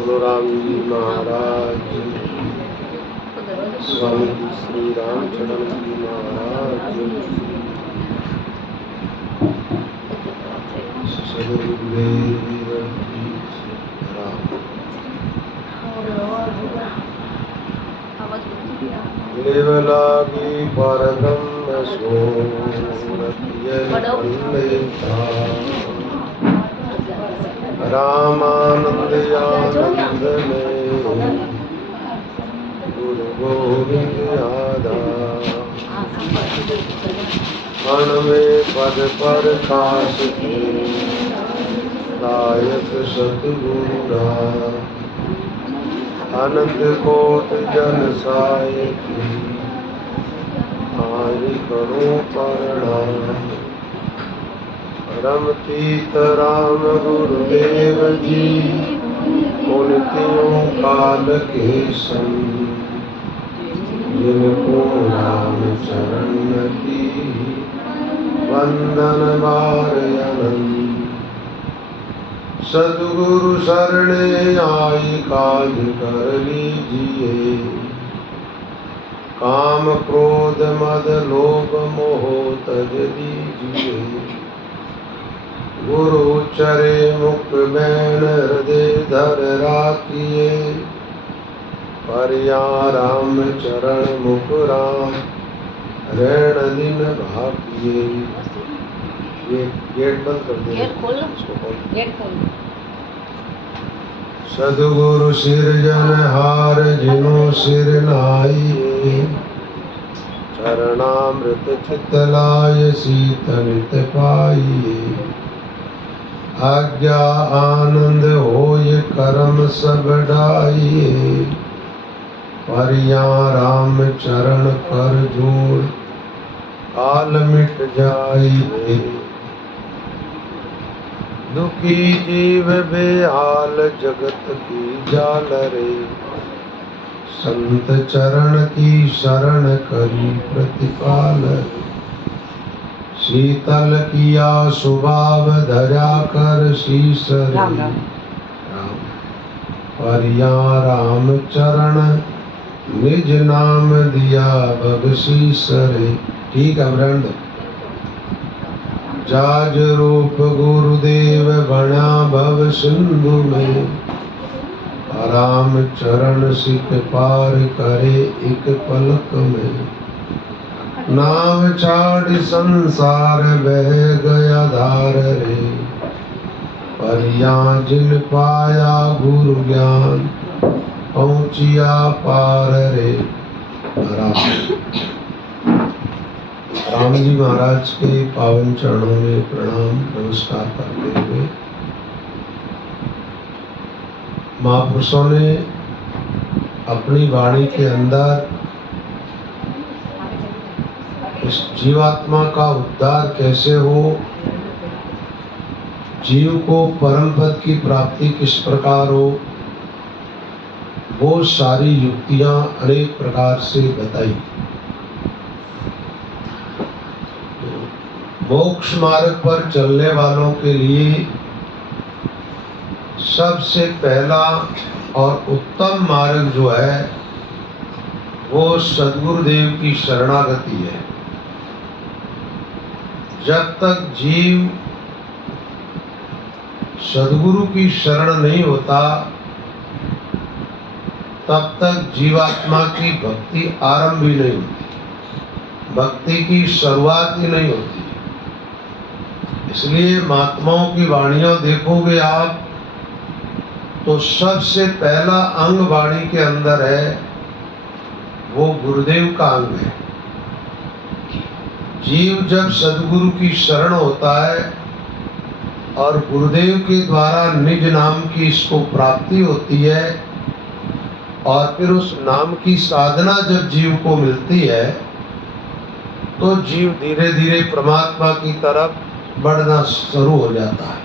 बोलो राम जी महाराज, स्वामी श्री रामचरण जी महाराज, सदगुरुदेव की राम। देव लागी परब्रह्म सोरठिय पंडिता, रामानंद आनंद में गुरु गोविंद आधार। मन में पद पर काश के दायक सतगुरु राम, अनंत कोट जन साय की आदि करूं प्रणाम। परम तीत राम गुरुदेव जी, उनतियों काल के संग, जिनको राम चरण की वंदन बार अनंत। सद्गुरु शरणे आई काज कर लीजिए, काम क्रोध मद लोभ मोह तज दीजिए। गुरु चरे मुख बैन हृदय धर राखिए, परिया राम चरण मुख राम रण दिन भाकिए। ये गेट बंद कर दे, गेट खोल, गेट खोल। सद्गुरु सिरजन हार जिनो सिर नाई, चरणामृत चितलाय शीतलित पाइए। आज्ञा आनंद होय करम सब डाइए, परिया राम चरण कर जोड़ काल मिट जाइए। दुखी जीव बेहाल जगत की जाल रे, संत चरण की शरण करी प्रतिपाल। शीतल किया सुभाव धरा कर शीस रे, राम परिया राम चरण निज नाम दिया बख्शीस रे। ठीक है वृंद। जाज रूप गुरुदेव बना भव सिंधु में, राम चरण सिख पार करे एक पलक में। नाम छाड़ संसार बह गया धार रे, परिया जिन पाया गुरु ज्ञान पहुँचिया पार रे। राम जी महाराज के पावन चरणों में प्रणाम नमस्कार करते हुए, महापुरुषों ने अपनी वाणी के अंदर इस जीवात्मा का उद्धार कैसे हो, जीव को परम पद की प्राप्ति किस प्रकार हो, वो सारी युक्तियां अनेक प्रकार से बताई। मोक्ष मार्ग पर चलने वालों के लिए सबसे पहला और उत्तम मार्ग जो है वो सद्गुरुदेव की शरणागति है। जब तक जीव सद्गुरु की शरण नहीं होता तब तक जीवात्मा की भक्ति आरंभ ही नहीं होती, भक्ति की शुरुआत ही नहीं होती। इसलिए महात्माओं की वाणियां देखोगे आप तो सबसे पहला अंग वाणी के अंदर है वो गुरुदेव का अंग है। जीव जब सद्गुरु की शरण होता है और गुरुदेव के द्वारा निज नाम की इसको प्राप्ति होती है और फिर उस नाम की साधना जब जीव को मिलती है तो जीव धीरे धीरे परमात्मा की तरफ बढ़ना शुरू हो जाता है।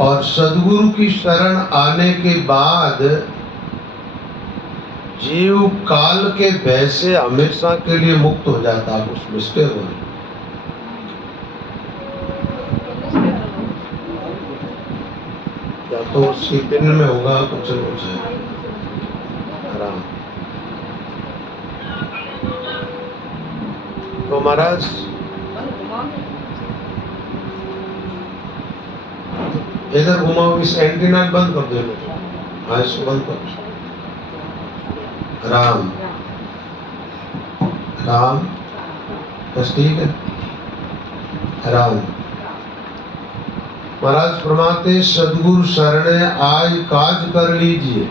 और सद्गुरु की शरण आने के बाद जीव काल के भय से हमेशा के लिए मुक्त हो जाता है। कुछ मिस्टेक हो रही। या तो उसकी पिन में होगा कुछ न कुछ है। आराम। तो महाराज इधर घुमाओ, इस एंटीना बंद कर दो। हाँ, इसको बंद कर। राम राम, बस ठीक है। राम। महाराज फरमाते सदगुरु शरणे आय काज कर लीजिए।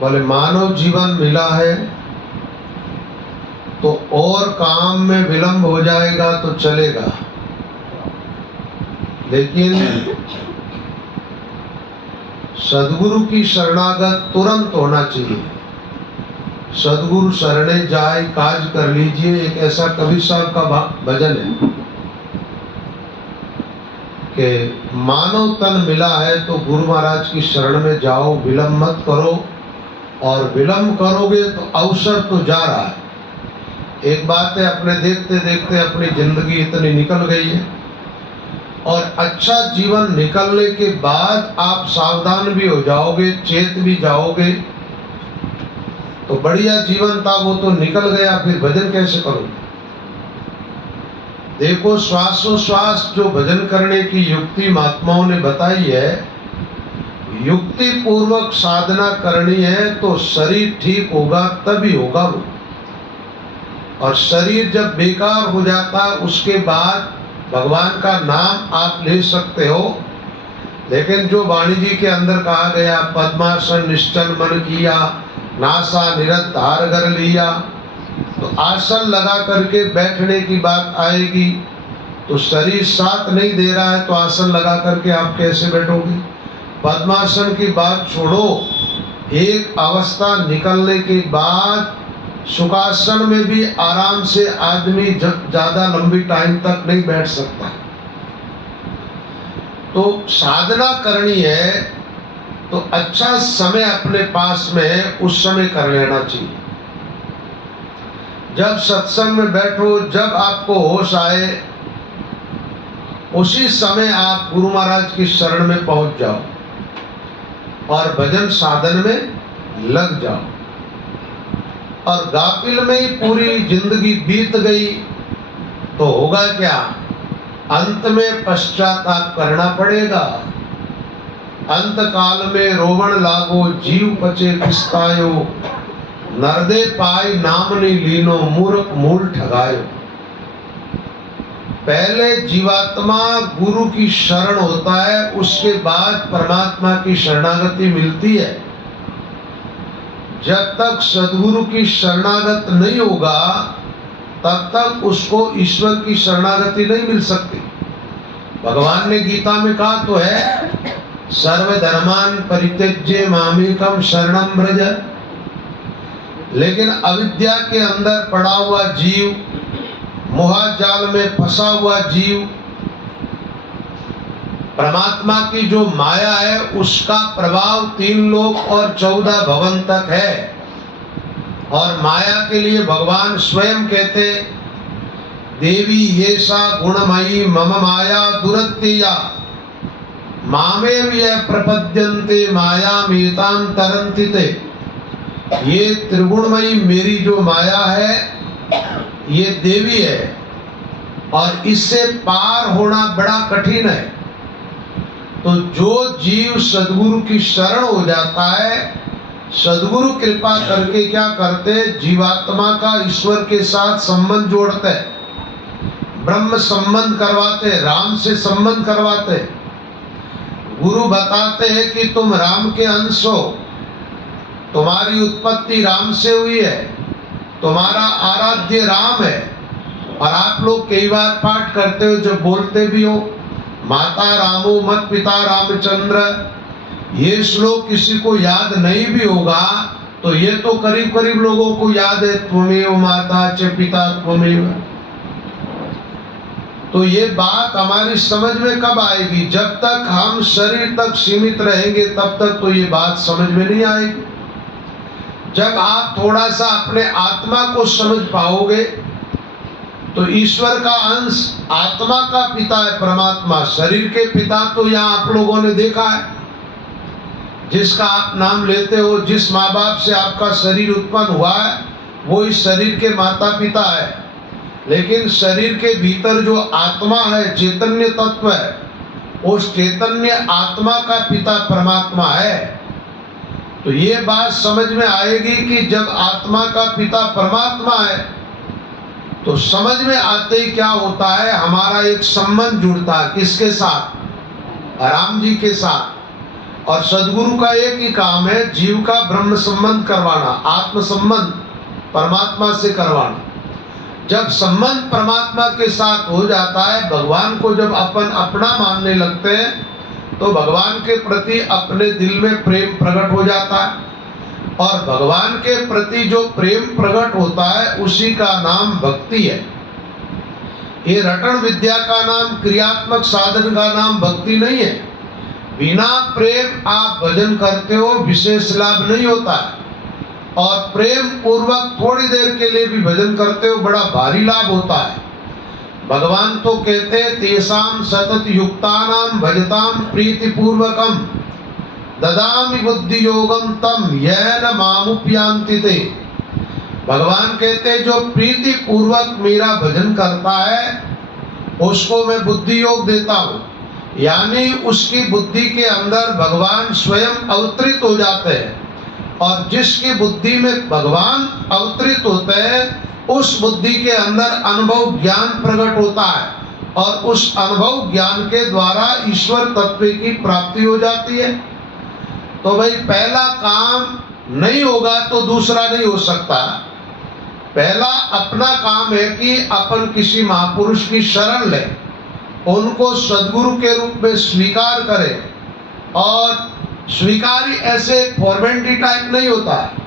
बोले मानव जीवन मिला है तो और काम में विलंब हो जाएगा तो चलेगा, लेकिन सदगुरु की शरणागत तुरंत होना चाहिए। सदगुरु शरणे जाए काज कर लीजिए, एक ऐसा कबीर साहब का भजन है कि मानव तन मिला है तो गुरु महाराज की शरण में जाओ, विलंब मत करो, और विलंब करोगे तो अवसर तो जा रहा है। एक बात है, अपने देखते देखते अपनी जिंदगी इतनी निकल गई है, और अच्छा जीवन निकलने के बाद आप सावधान भी हो जाओगे, चेत भी जाओगे, तो बढ़िया जीवन था वो तो निकल गया, फिर भजन कैसे करोगे? देखो श्वासोश्वास जो भजन करने की युक्ति महात्माओं ने बताई है, युक्ति पूर्वक साधना करनी है तो शरीर ठीक होगा तभी होगा वो। और शरीर जब बेकार हो जाता है उसके बाद भगवान का नाम आप ले सकते हो, लेकिन जो वाणी जी के अंदर कहा गया पद्मासन निश्चल मन किया, नासा निरत धार कर लिया, तो आसन लगा करके बैठने की बात आएगी तो शरीर साथ नहीं दे रहा है तो आसन लगा करके आप कैसे बैठोगे? पद्मासन की बात छोड़ो, एक अवस्था निकलने के बाद सुखासन में भी आराम से आदमी ज्यादा लंबी टाइम तक नहीं बैठ सकता। तो साधना करनी है तो अच्छा समय अपने पास में है, उस समय कर लेना चाहिए। जब सत्संग में बैठो, जब आपको होश आए, उसी समय आप गुरु महाराज की शरण में पहुंच जाओ और भजन साधन में लग जाओ। और गाफिल में ही पूरी जिंदगी बीत गई तो होगा क्या? अंत में पश्चाताप करना पड़ेगा। अंत काल में रोवण लागो जीव पचे पिस्तायो, नरदे पाई नामनी लीनो मूर्ख मूल ठगायो। पहले जीवात्मा गुरु की शरण होता है, उसके बाद परमात्मा की शरणागति मिलती है। जब तक सदगुरु की शरणागत नहीं होगा तब तक उसको ईश्वर की शरणागति नहीं मिल सकती। भगवान ने गीता में कहा तो है, सर्वधर्मान परित्यज्य मामेकम शरणं व्रज। लेकिन अविद्या के अंदर पड़ा हुआ जीव, मोहजाल में फंसा हुआ जीव, परमात्मा की जो माया है उसका प्रभाव 3 लोक और 14 भवन तक है। और माया के लिए भगवान स्वयं कहते, देवी ये सा गुणमयी मम माया दुरत्यया, मामेव ये प्रपद्यन्ते माया मेतां तरन्ति ते। ये त्रिगुणमयी मेरी जो माया है ये देवी है, और इससे पार होना बड़ा कठिन है। तो जो जीव सदगुरु की शरण हो जाता है, सदगुरु कृपा करके क्या करते, जीवात्मा का ईश्वर के साथ संबंध जोड़ते, ब्रह्म संबंध करवाते, राम से संबंध करवाते। गुरु बताते हैं कि तुम राम के अंश हो, तुम्हारी उत्पत्ति राम से हुई है, तुम्हारा आराध्य राम है। और आप लोग कई बार पाठ करते हो, जब बोलते भी हो, माता रामो मत पिता रामचंद्र। ये श्लोक किसी को याद नहीं भी होगा तो ये तो करीब करीब लोगों को याद है, त्वमेव माता च पिता त्वमेव। तो ये बात हमारी समझ में कब आएगी? जब तक हम शरीर तक सीमित रहेंगे तब तक तो ये बात समझ में नहीं आएगी। जब आप थोड़ा सा अपने आत्मा को समझ पाओगे तो ईश्वर का अंश आत्मा का पिता है परमात्मा। शरीर के पिता तो यहाँ आप लोगों ने देखा है, जिसका आप नाम लेते हो, जिस माँ बाप से आपका शरीर उत्पन्न हुआ है वो इस शरीर के माता पिता है। लेकिन शरीर के भीतर जो आत्मा है, चैतन्य तत्व है, उस चैतन्य आत्मा का पिता परमात्मा है। तो ये बात समझ में आएगी कि जब आत्मा का पिता परमात्मा है तो समझ में आते ही क्या होता है, हमारा एक संबंध जुड़ता है। किसके साथ? राम जी के साथ। और सदगुरु का एक ही काम है, जीव का ब्रह्म संबंध करवाना, आत्म संबंध परमात्मा से करवाना। जब संबंध परमात्मा के साथ हो जाता है, भगवान को जब अपन अपना मानने लगते हैं तो भगवान के प्रति अपने दिल में प्रेम प्रकट हो जाता है। और भगवान के प्रति जो प्रेम प्रकट होता है उसी का नाम भक्ति है। ये रटन विद्या का नाम, क्रियात्मक साधन का नाम भक्ति नहीं है। बिना प्रेम आप भजन करते हो, विशेष लाभ नहीं होता है। और प्रेम पूर्वक थोड़ी देर के लिए भी भजन करते हो, बड़ा भारी लाभ होता है। भगवान तो कहते हैं तेषाम सतत युक्तानाम भजताम प्रीति पूर्वकम ददामि बुद्धि योगम तम येन मामुपयान्ति ते। भगवान कहते हैं जो प्रीति पूर्वक मेरा भजन करता है उसको मैं बुद्धि योग देता हूँ। यानी उसकी बुद्धि के अंदर भगवान स्वयं अवतरित हो जाते हैं। और जिसकी बुद्धि में भगवान अवतरित होते हैं उस बुद्धि के अंदर अनुभव ज्ञान प्रकट होता है। और उस अनुभव ज्ञान के द्वारा ईश्वर तत्व की प्राप्ति हो जाती है। तो भाई पहला काम नहीं होगा तो दूसरा नहीं हो सकता। पहला अपना काम है कि अपन किसी महापुरुष की शरण लें, उनको सदगुरु के रूप में स्वीकार करें। और स्वीकार ऐसे फॉर्मेलिटी टाइप नहीं होता है।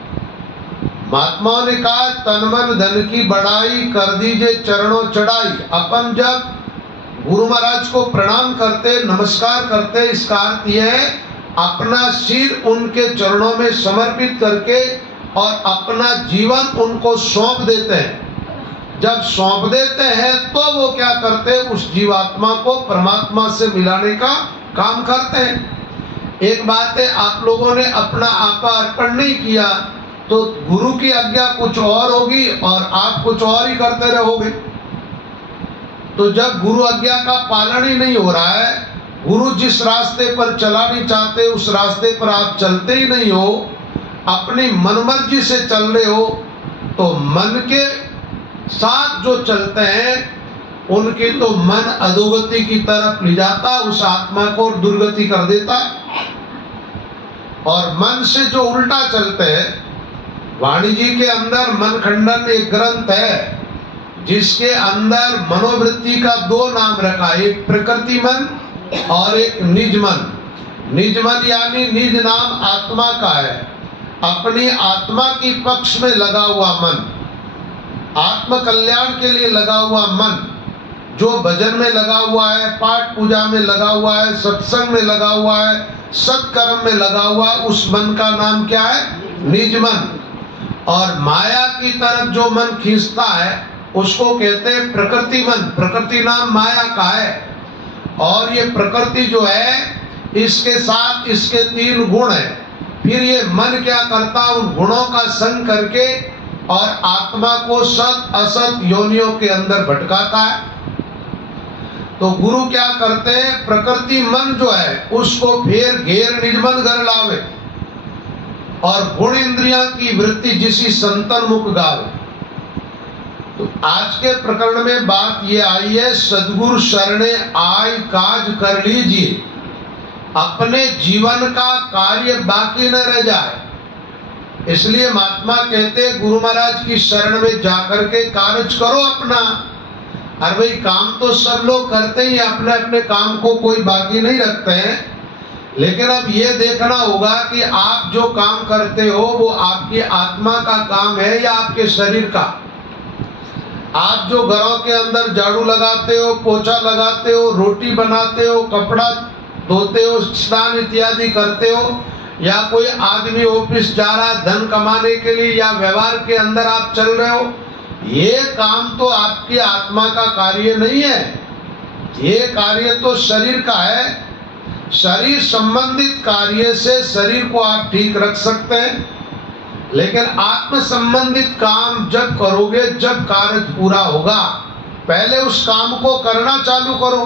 महात्माओं ने कहा तन मन धन की बढ़ाई कर दीजिए चरणों चढ़ाई। अपन जब गुरु महाराज को प्रणाम करते, नमस्कार करते, इसका अर्थ यह है अपना सिर उनके चरणों में समर्पित करके और अपना जीवन उनको सौंप देते हैं। जब सौंप देते हैं तो वो क्या करते हैं, उस जीवात्मा को परमात्मा से मिलाने का काम करते हैं। एक बात है, आप लोगों ने अपना आपा अर्पण नहीं किया तो गुरु की आज्ञा कुछ और होगी और आप कुछ और ही करते रहोगे। तो जब गुरु आज्ञा का पालन ही नहीं हो रहा है, गुरु जिस रास्ते पर चलानी चाहते उस रास्ते पर आप चलते ही नहीं हो, अपनी मनमर्जी से चल रहे हो, तो मन के साथ जो चलते हैं उनकी तो मन अधोगति की तरफ ले जाता, उस आत्मा को दुर्गति कर देता। और मन से जो उल्टा चलते हैं, वाणी जी के अंदर मन खंडन एक ग्रंथ है जिसके अंदर मनोवृत्ति का दो नाम रखा, एक प्रकृति मन और एक निज मन। निज मन यानी निज नाम आत्मा का है, अपनी आत्मा की पक्ष में लगा हुआ मन, आत्म कल्याण के लिए लगा हुआ मन, जो भजन में लगा हुआ है, पाठ पूजा में लगा हुआ है, सत्संग में लगा हुआ है, सत्कर्म में लगा हुआ, उस मन का नाम क्या है? निज मन। और माया की तरफ जो मन खींचता है उसको कहते हैं प्रकृति मन। प्रकृति नाम माया का है। और ये प्रकृति जो है इसके साथ इसके तीन गुण है। फिर ये मन क्या करता है, उन गुणों का संग करके और आत्मा को सत असत योनियों के अंदर भटकाता है। तो गुरु क्या करते हैं, प्रकृति मन जो है उसको फिर घेर निज मन घर लावे और गुण इंद्रिया की वृत्ति जिसी संतन मुख गावे। तो आज के प्रकरण में बात ये आई है, सदगुरु शरणे आय काज कर लीजिए, अपने जीवन का कार्य बाकी न रह जाए। इसलिए महात्मा कहते हैं गुरु महाराज की शरण में जाकर के कार्य करो अपना। अरे भाई काम तो सब लोग करते ही, अपने अपने काम को कोई बाकी नहीं रखते हैं। लेकिन अब ये देखना होगा कि आप जो काम करते हो वो आपकी आत्मा का काम है या आपके शरीर का। आप जो घरों के अंदर झाड़ू लगाते हो, पोछा लगाते हो, रोटी बनाते हो, कपड़ा धोते हो, स्नान इत्यादि करते हो, या कोई आदमी ऑफिस जा रहा है धन कमाने के लिए या व्यवहार के अंदर आप चल रहे हो, ये काम तो आपकी आत्मा का कार्य नहीं है, ये कार्य तो शरीर का है। शरीर संबंधित कार्य से शरीर को आप ठीक रख सकते हैं, लेकिन आत्म संबंधित काम जब करोगे, जब कार्य पूरा होगा, पहले उस काम को करना चालू करो।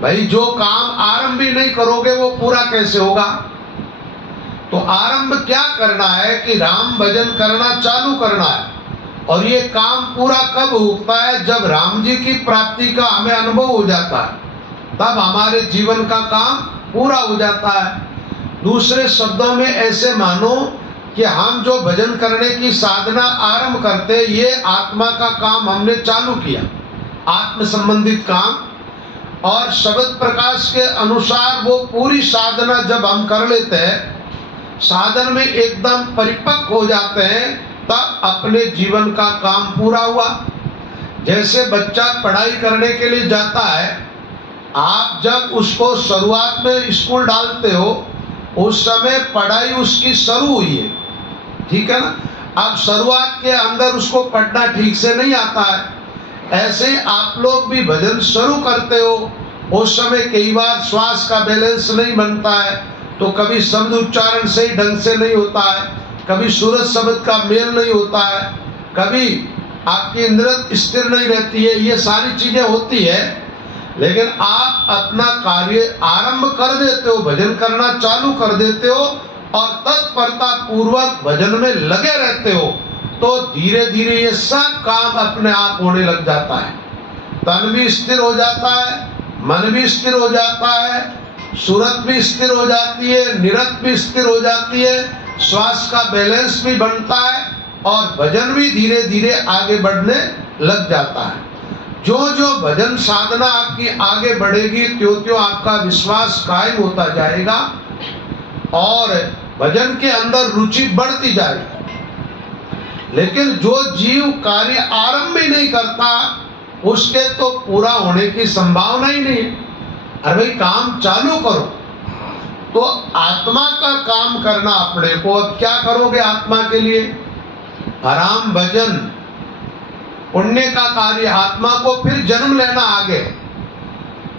भाई जो काम आरंभ भी नहीं करोगे वो पूरा कैसे होगा? तो आरंभ क्या करना है कि राम भजन करना चालू करना है। और ये काम पूरा कब होता है? जब राम जी की प्राप्ति का हमें अनुभव हो जाता है, तब हमारे जीवन का काम पूरा हो जाता है। दूसरे शब्दों में ऐसे मानो कि हम जो भजन करने की साधना आरंभ करते, ये आत्मा का काम हमने चालू किया, आत्म संबंधित काम, और शब्द प्रकाश के अनुसार वो पूरी साधना जब हम कर लेते हैं, साधन में एकदम परिपक्व हो जाते हैं, तब अपने जीवन का काम पूरा हुआ। जैसे बच्चा पढ़ाई करने के लिए जाता है, आप जब उसको शुरुआत में स्कूल डालते हो, उस समय पढ़ाई उसकी शुरू हुई है, ठीक है ना। अब शुरुआत के अंदर उसको पढ़ना ठीक से नहीं आता है। ऐसे आप लोग भी भजन शुरू करते हो, उस समय कई बार श्वास का बैलेंस नहीं बनता है, तो कभी शब्द उच्चारण सही ढंग से नहीं होता है, कभी सूरज शब्द का मेल नहीं होता है, कभी आपकी इंद्रिय स्थिर नहीं रहती है, ये सारी चीजें होती है। लेकिन आप अपना कार्य आरंभ कर देते हो, भजन करना चालू कर देते हो, और तत्परता पूर्वक भजन में लगे रहते हो, तो धीरे धीरे ये सब काम अपने आप होने लग जाता है। तन भी स्थिर हो जाता है, मन भी स्थिर हो जाता है, सूरत भी स्थिर हो जाती है, निरत भी स्थिर हो जाती है, श्वास का बैलेंस भी बनता है, और भजन भी धीरे धीरे आगे बढ़ने लग जाता है। जो जो भजन साधना आपकी आगे बढ़ेगी, त्यों त्यों आपका विश्वास कायम होता जाएगा और भजन के अंदर रुचि बढ़ती जाएगी। लेकिन जो जीव कार्य आरंभ ही नहीं करता, उसके तो पूरा होने की संभावना ही नहीं है। अरे भाई काम चालू करो। तो आत्मा का काम करना अपने को, अब क्या करोगे आत्मा के लिए? आराम भजन, पुण्य का कार्य, आत्मा को फिर जन्म लेना,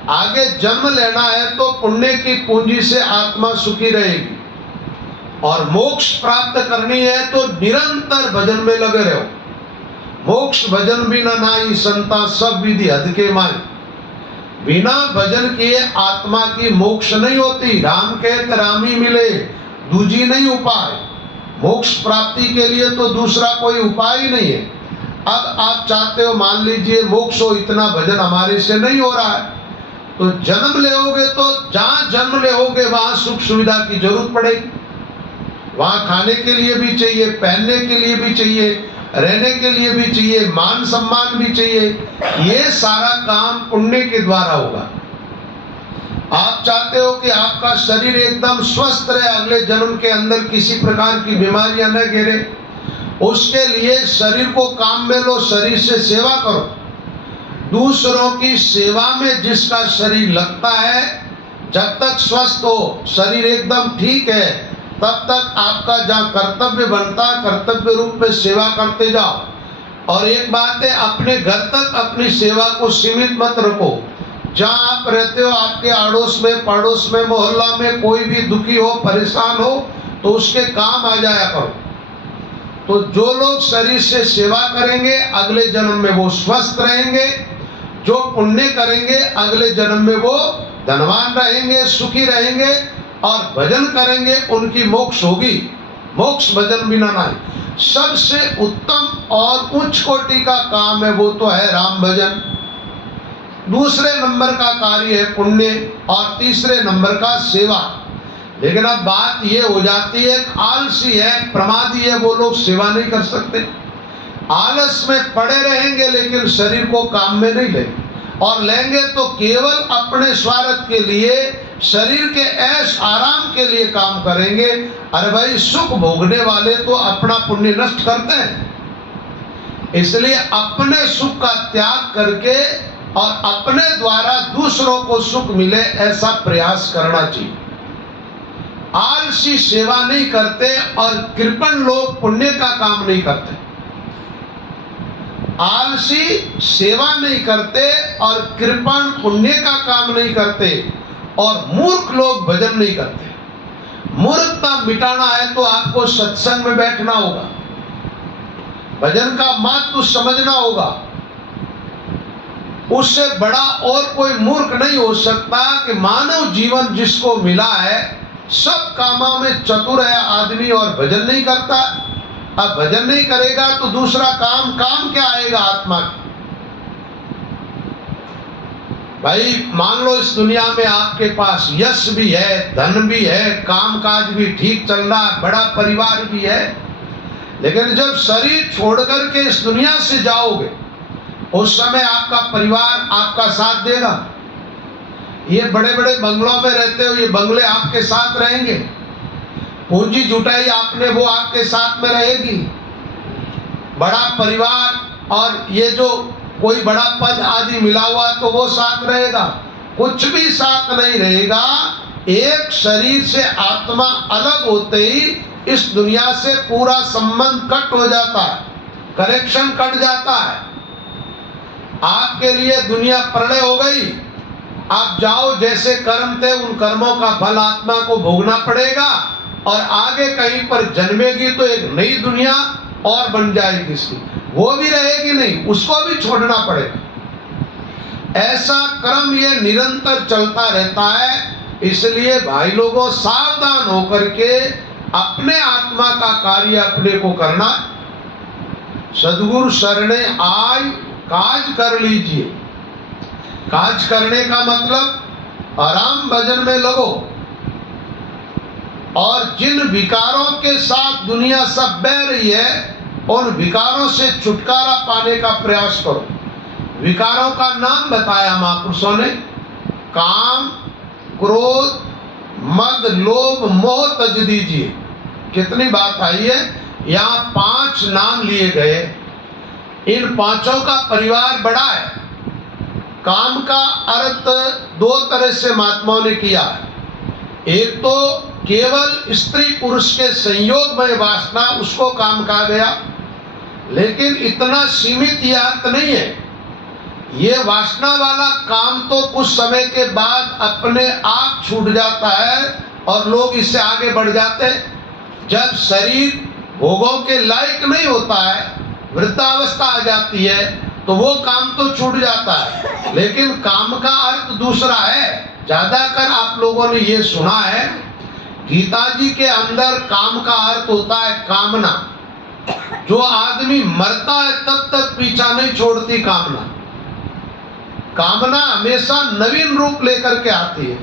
आगे जन्म लेना है, तो पुण्य की पूंजी से आत्मा सुखी रहेगी। और मोक्ष प्राप्त करनी है तो निरंतर भजन में लगे रहो। मोक्ष भजन बिना नाई संता सब विधि हद के माई। बिना भजन किए आत्मा की मोक्ष नहीं होती। राम कहते रामी मिले, दूजी नहीं उपाय। मोक्ष प्राप्ति के लिए तो दूसरा कोई उपाय ही नहीं है। अब आप चाहते हो, मान लीजिए मोक्ष हो, इतना भजन हमारे से नहीं हो रहा है, तो जन्म लेओगे तो जहां जन्म लेओगे वहां सुख सुविधा की जरूरत पड़ेगी। वहां खाने के लिए भी चाहिए, पहनने के लिए भी चाहिए, रहने के लिए भी चाहिए, मान सम्मान भी चाहिए। ये सारा काम पुण्य के द्वारा होगा। आप चाहते हो कि आपका शरीर एकदम स्वस्थ रहे, अगले जन्म के अंदर किसी प्रकार की बीमारियां न घेरे, उसके लिए शरीर को काम में लो, शरीर से सेवा करो। दूसरों की सेवा में जिसका शरीर लगता है, जब तक स्वस्थ हो, शरीर एकदम ठीक है, तब तक आपका जहाँ कर्तव्य बनता है, कर्तव्य रूप में सेवा करते जाओ। और एक बात है, अपने घर तक अपनी सेवा को सीमित मत रखो। जहाँ आप रहते हो, आपके अड़ोस में, पड़ोस में, मोहल्ला में कोई भी दुखी हो, परेशान हो, तो उसके काम आ जाया करो। तो जो लोग शरीर से सेवा करेंगे, अगले जन्म में वो स्वस्थ रहेंगे। जो पुण्य करेंगे, अगले जन्म में वो धनवान रहेंगे, सुखी रहेंगे, और भजन करेंगे, उनकी मोक्ष होगी। मोक्ष भजन बिना नहीं। सबसे उत्तम और उच्च कोटि का काम है वो तो है राम भजन। दूसरे नंबर का कार्य है पुण्य, और तीसरे नंबर का सेवा। लेकिन अब बात ये हो जाती है, आलसी है, प्रमादी है, वो लोग सेवा नहीं कर सकते। आलस में पड़े रहेंगे, लेकिन शरीर को काम में नहीं लेंगे, और लेंगे तो केवल अपने स्वार्थ के लिए, शरीर के ऐश आराम के लिए काम करेंगे। अरे भाई, सुख भोगने वाले तो अपना पुण्य नष्ट करते हैं। इसलिए अपने सुख का त्याग करके और अपने द्वारा दूसरों को सुख मिले, ऐसा प्रयास करना चाहिए। आलसी सेवा नहीं करते, और कृपण लोग पुण्य का काम नहीं करते। आलसी सेवा नहीं करते और कृपण पुण्य का काम नहीं करते, और मूर्ख लोग भजन नहीं करते। मूर्खता मिटाना है तो आपको सत्संग में बैठना होगा, भजन का महत्व समझना होगा। उससे बड़ा और कोई मूर्ख नहीं हो सकता कि मानव जीवन जिसको मिला है, सब कामों में चतुर है आदमी और भजन नहीं करता। अब भजन नहीं करेगा तो दूसरा काम क्या आएगा आत्मा की? भाई मान लो इस दुनिया में आपके पास यश भी है, धन भी है, कामकाज भी ठीक चल रहा है, बड़ा परिवार भी है, लेकिन जब शरीर छोड़ करके इस दुनिया से जाओगे, उस समय आपका परिवार आपका साथ देगा? ये बड़े बड़े बंगलों में रहते हो, ये बंगले आपके साथ रहेंगे? पूंजी जुटाई आपने, वो आपके साथ में रहेगी? बड़ा परिवार और ये जो कोई बड़ा पद आदि मिला हुआ तो वो साथ रहेगा? कुछ भी साथ नहीं रहेगा। एक शरीर से आत्मा अलग होते ही इस दुनिया से पूरा संबंध कट हो जाता है, कनेक्शन कट जाता है। आपके लिए दुनिया प्रलय हो गई, आप जाओ, जैसे कर्म थे उन कर्मों का फल आत्मा को भोगना पड़ेगा, और आगे कहीं पर जन्मेगी तो एक नई दुनिया और बन जाएगी इसकी, वो भी रहेगी नहीं, उसको भी छोड़ना पड़ेगा। ऐसा क्रम ये निरंतर चलता रहता है। इसलिए भाई लोगों, सावधान होकर के अपने आत्मा का कार्य अपने को करना। सद्गुरु शरणे आय काज कर लीजिए। काज करने का मतलब आराम भजन में लगो, और जिन विकारों के साथ दुनिया सब बह रही है, उन विकारों से छुटकारा पाने का प्रयास करो। विकारों का नाम बताया महापुरुषों ने, काम, क्रोध, मद, लोभ, मोह तज दीजिए। कितनी बात आई है, यहाँ 5 नाम लिए गए। इन 5 का परिवार बड़ा है। काम का अर्थ 2 तरह से महात्माओं ने किया है। एक तो केवल स्त्री पुरुष के संयोग में वासना, उसको काम कहा गया, लेकिन इतना सीमित यह अर्थ नहीं है। ये वासना वाला काम तो कुछ समय के बाद अपने आप छूट जाता है और लोग इससे आगे बढ़ जाते हैं। जब शरीर भोगों के लायक नहीं होता है, वृद्धावस्था आ जाती है, तो वो काम तो छूट जाता है, लेकिन काम का अर्थ दूसरा है। ज्यादातर आप लोगों ने ये सुना है, गीता जी के अंदर काम का अर्थ होता है कामना। जो आदमी मरता है तब तक पीछा नहीं छोड़ती कामना। कामना हमेशा नवीन रूप लेकर के आती है।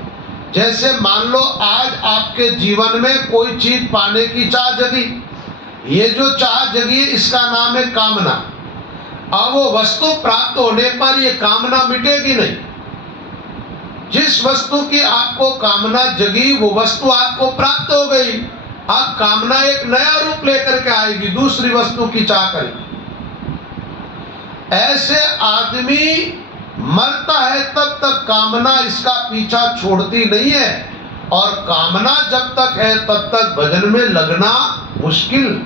जैसे मान लो आज आपके जीवन में कोई चीज पाने की चाह जगी, ये जो चाह जगी इसका नाम है कामना। अब वो वस्तु प्राप्त होने पर ये कामना मिटेगी नहीं। जिस वस्तु की आपको कामना जगी, वो वस्तु आपको प्राप्त हो गई। अब कामना एक नया रूप लेकर के आएगी, दूसरी वस्तु की चाह करेगी। ऐसे आदमी मरता है तब तक कामना इसका पीछा छोड़ती नहीं है, और कामना जब तक है तब तक भजन में लगना मुश्किल।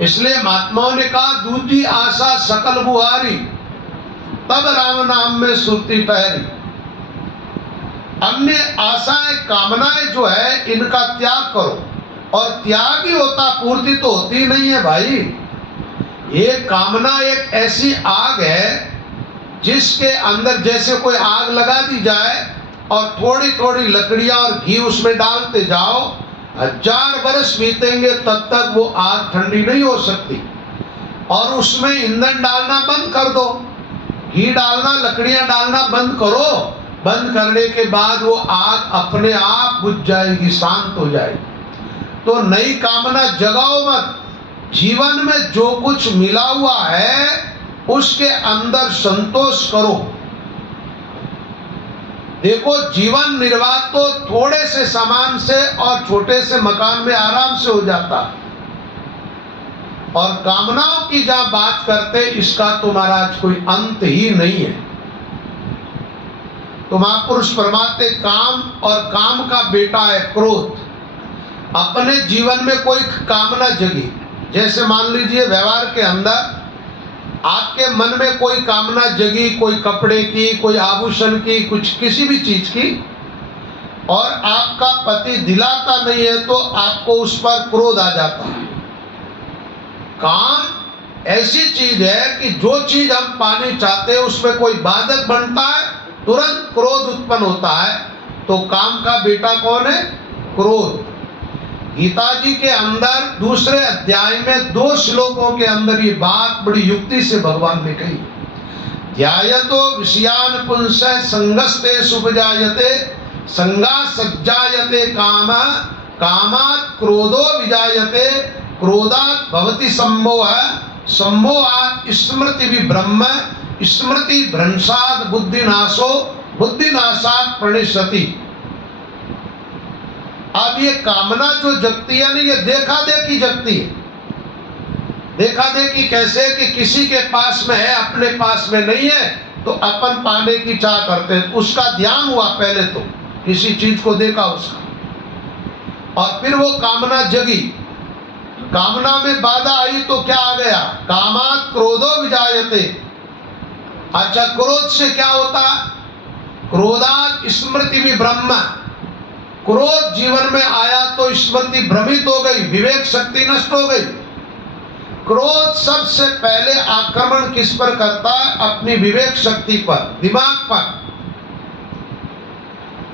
इसलिए महात्माओं ने कहा, दूजी आशा सकल बुहारी, तब राम नाम में सुरती ठहरी। अन्य आशाएं, कामनाएं जो है, इनका त्याग करो। और त्याग ही होता, पूर्ति तो होती नहीं है भाई। ये कामना एक ऐसी आग है जिसके अंदर जैसे कोई आग लगा दी जाए और थोड़ी थोड़ी लकड़ियां और घी उसमें डालते जाओ, 1000 वर्ष बीतेंगे तब तक वो आग ठंडी नहीं हो सकती। और उसमें ईंधन डालना बंद कर दो, घी डालना, लकड़ियां डालना बंद करो। बंद करने के बाद वो आग अपने आप बुझ जाएगी, शांत हो जाएगी। तो नई कामना जगाओ मत। जीवन में जो कुछ मिला हुआ है उसके अंदर संतोष करो। देखो, जीवन निर्वाह तो थोड़े से सामान से और छोटे से मकान में आराम से हो जाता, और कामनाओं की जहां बात करते, इसका तो महाराज कोई अंत ही नहीं है। तो महापुरुष फरमाते, काम और काम का बेटा है क्रोध। अपने जीवन में कोई कामना जगी, जैसे मान लीजिए व्यवहार के अंदर आपके मन में कोई कामना जगी, कोई कपड़े की, कोई आभूषण की, कुछ किसी भी चीज की, और आपका पति दिलाता नहीं है तो आपको उस पर क्रोध आ जाता है। काम ऐसी चीज है कि जो चीज हम पानी चाहते हैं उसमें कोई बाधक बनता है, तुरंत क्रोध उत्पन्न होता है। तो काम का बेटा कौन है? क्रोध। गीता जी के अंदर दूसरे अध्याय में 2 श्लोकों के अंदर ये बात बड़ी युक्ति से भगवान ने कही। ध्यायतो विषयान पुंसः संगस्ते सुपजायते संगा सज्जायते काम कामात् क्रोधो विजायते क्रोधात् भवति सम्मोह सम्मोहात् स्मृति विभ्रम स्मृति भ्रंशात् बुद्धिनाशो बुद्धिनाशात् प्रणश्यति। अब ये कामना जो जगती है ना, ये देखा देखी जगती है। देखा देखी कैसे कि किसी के पास में है, अपने पास में नहीं है, तो अपन पाने की चाह करते हैं। उसका ध्यान हुआ पहले, तो किसी चीज को देखा उसका, और फिर वो कामना जगी। कामना में बाधा आई तो क्या आ गया? कामात् क्रोधो विजायते। अच्छा, क्रोध से क्या होता? क्रोधात् स्मृति विभ्रम। क्रोध जीवन में आया तो स्मृति भ्रमित हो गई, विवेक शक्ति नष्ट हो गई। क्रोध सबसे पहले आक्रमण किस पर करता है? अपनी विवेक शक्ति पर, दिमाग पर।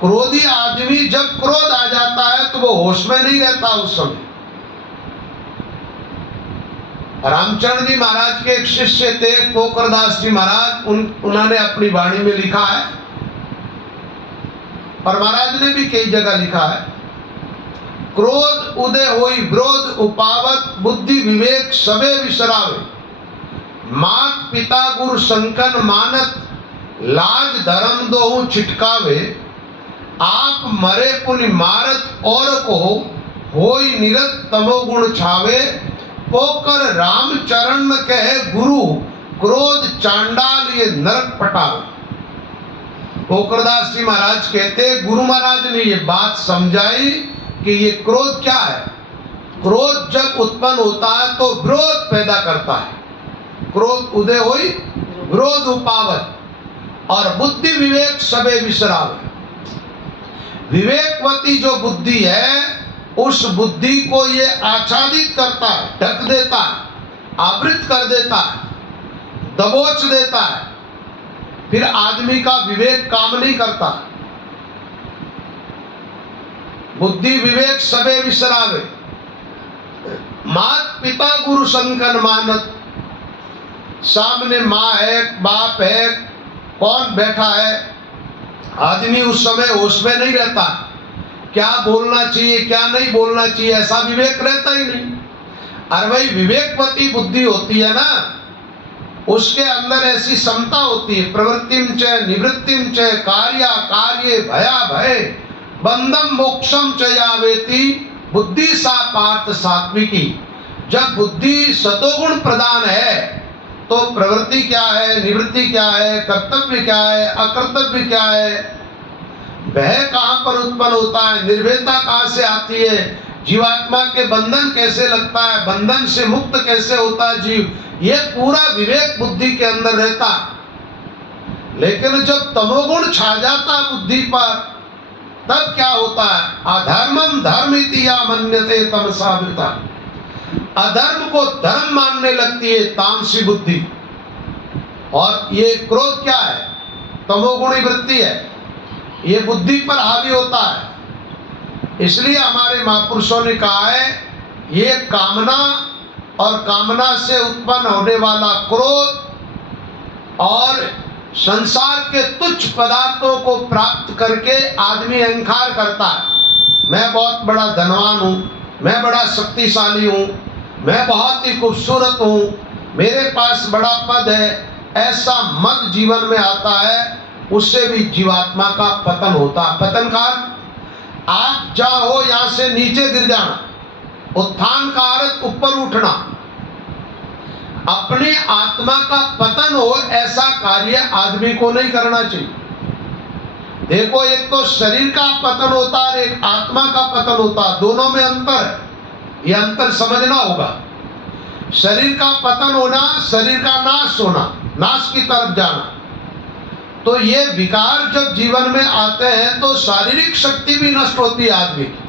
क्रोधी आदमी जब क्रोध आ जाता है तो वो होश में नहीं रहता उस समय। रामचंद्र जी महाराज के एक शिष्य थे, पोखरदास जी महाराज, उन्होंने अपनी वाणी में लिखा है, और महाराज ने भी कई जगह लिखा है, क्रोध उदय होई विरोध उपावत बुद्धि विवेक सबे विसरावे मात पिता गुरु संकन मानत लाज धर्म दोहु छिटकावे आप मरे पुनि मारत और को होई निरत तमोगुण छावे पोकर राम चरण कहे गुरु क्रोध चांडाल ये नरक पटावे। पोखरदास जी महाराज कहते, गुरु महाराज ने ये बात समझाई कि ये क्रोध क्या है। क्रोध जब उत्पन्न होता है तो विरोध पैदा करता है। क्रोध उदय होई विरोध उपावत, और बुद्धि विवेक सबे विसरावे। विवेकवती जो बुद्धि है, उस बुद्धि को ये आच्छादित करता है, ढक देता है, आवृत कर देता है, दबोच देता है। फिर आदमी का विवेक काम नहीं करता। बुद्धि विवेक सबे विसरावे मात पिता गुरु संकन मानत। सामने माँ है, बाप है, कौन बैठा है, आदमी उस समय होश में नहीं रहता। क्या बोलना चाहिए क्या नहीं बोलना चाहिए ऐसा विवेक रहता ही नहीं। और वही विवेकवती बुद्धि होती है ना, उसके अंदर ऐसी क्षमता होती है, प्रवृत्तिम च निवृत्तिम च कार्या कार्ये भया भय बंधम मोक्षम च यावेति बुद्धि सा पार्थ सात्विकी। जब बुद्धि सतोगुण प्रदान है तो प्रवृत्ति क्या है, निवृत्ति क्या है, कर्तव्य क्या है, अकर्तव्य क्या है, भय कहाँ पर उत्पन्न होता है, निर्भयता कहाँ से आती है, जीवात्मा के बंधन कैसे लगता है, बंधन से मुक्त कैसे होता है जीव, ये पूरा विवेक बुद्धि के अंदर रहता। लेकिन जब तमोगुण छा जाता बुद्धि पर, तब क्या होता है? अधर्मम धर्मिति या मन्यते तमसावृता। अधर्म को धर्म मानने लगती है तामसी बुद्धि। और ये क्रोध क्या है? तमोगुणी वृत्ति है, ये बुद्धि पर हावी होता है। इसलिए हमारे महापुरुषों ने कहा है, ये कामना और कामना से उत्पन्न होने वाला क्रोध और संसार के तुच्छ पदार्थों को प्राप्त करके आदमी अहंकार करता है। मैं बहुत बड़ा धनवान हूँ, मैं बड़ा शक्तिशाली हूँ, मैं बहुत ही खूबसूरत हूँ, मेरे पास बड़ा पद है, ऐसा मत जीवन में आता है, उससे भी जीवात्मा का पतन होता है। पतन का आप जाओ यहाँ से नीचे गिर जाना, उत्थान का अर्थ ऊपर उठना। अपनी आत्मा का पतन हो ऐसा कार्य आदमी को नहीं करना चाहिए। देखो, एक तो शरीर का पतन होता है, एक आत्मा का पतन होता है, दोनों में अंतर है, ये अंतर समझना होगा। शरीर का पतन होना, शरीर का नाश होना, नाश की तरफ जाना। तो ये विकार जब जीवन में आते हैं तो शारीरिक शक्ति भी नष्ट होती है आदमी की।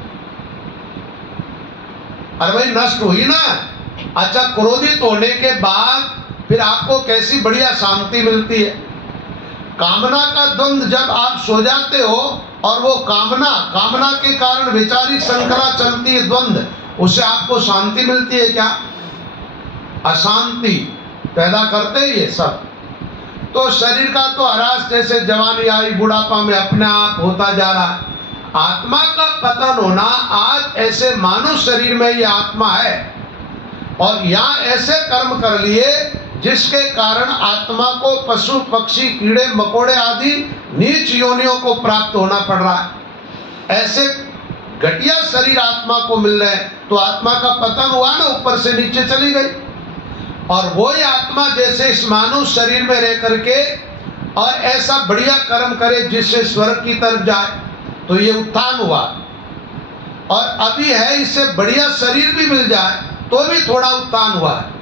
अरे भाई नष्ट हुई ना। अच्छा, क्रोधित होने के बाद फिर आपको कैसी बढ़िया शांति मिलती है। कामना का द्वंद जब आप सो जाते हो और वो कामना के कारण वैचारिक श्रृंखला चलती है, द्वंद, उससे आपको शांति मिलती है क्या? अशांति पैदा करते ही ये सब। तो शरीर का तो ह्रास, जैसे जवानी आई बुढ़ापा में अपने आप होता जा रहा है। आत्मा का पतन होना, आज ऐसे मानव शरीर में ये आत्मा है और यहाँ ऐसे कर्म कर लिए जिसके कारण आत्मा को पशु पक्षी कीड़े मकोड़े आदि नीच योनियों को प्राप्त होना पड़ रहा है। ऐसे घटिया शरीर आत्मा को मिल रहे हैं, तो आत्मा का पतन हुआ ना, ऊपर से नीचे चली गई। और वही आत्मा जैसे इस मानव शरीर में रह करके और ऐसा बढ़िया कर्म करे जिससे स्वर्ग की तरफ जाए, तो ये उत्थान हुआ। और अभी है इससे बढ़िया शरीर भी मिल जाए तो भी थोड़ा उत्थान हुआ है।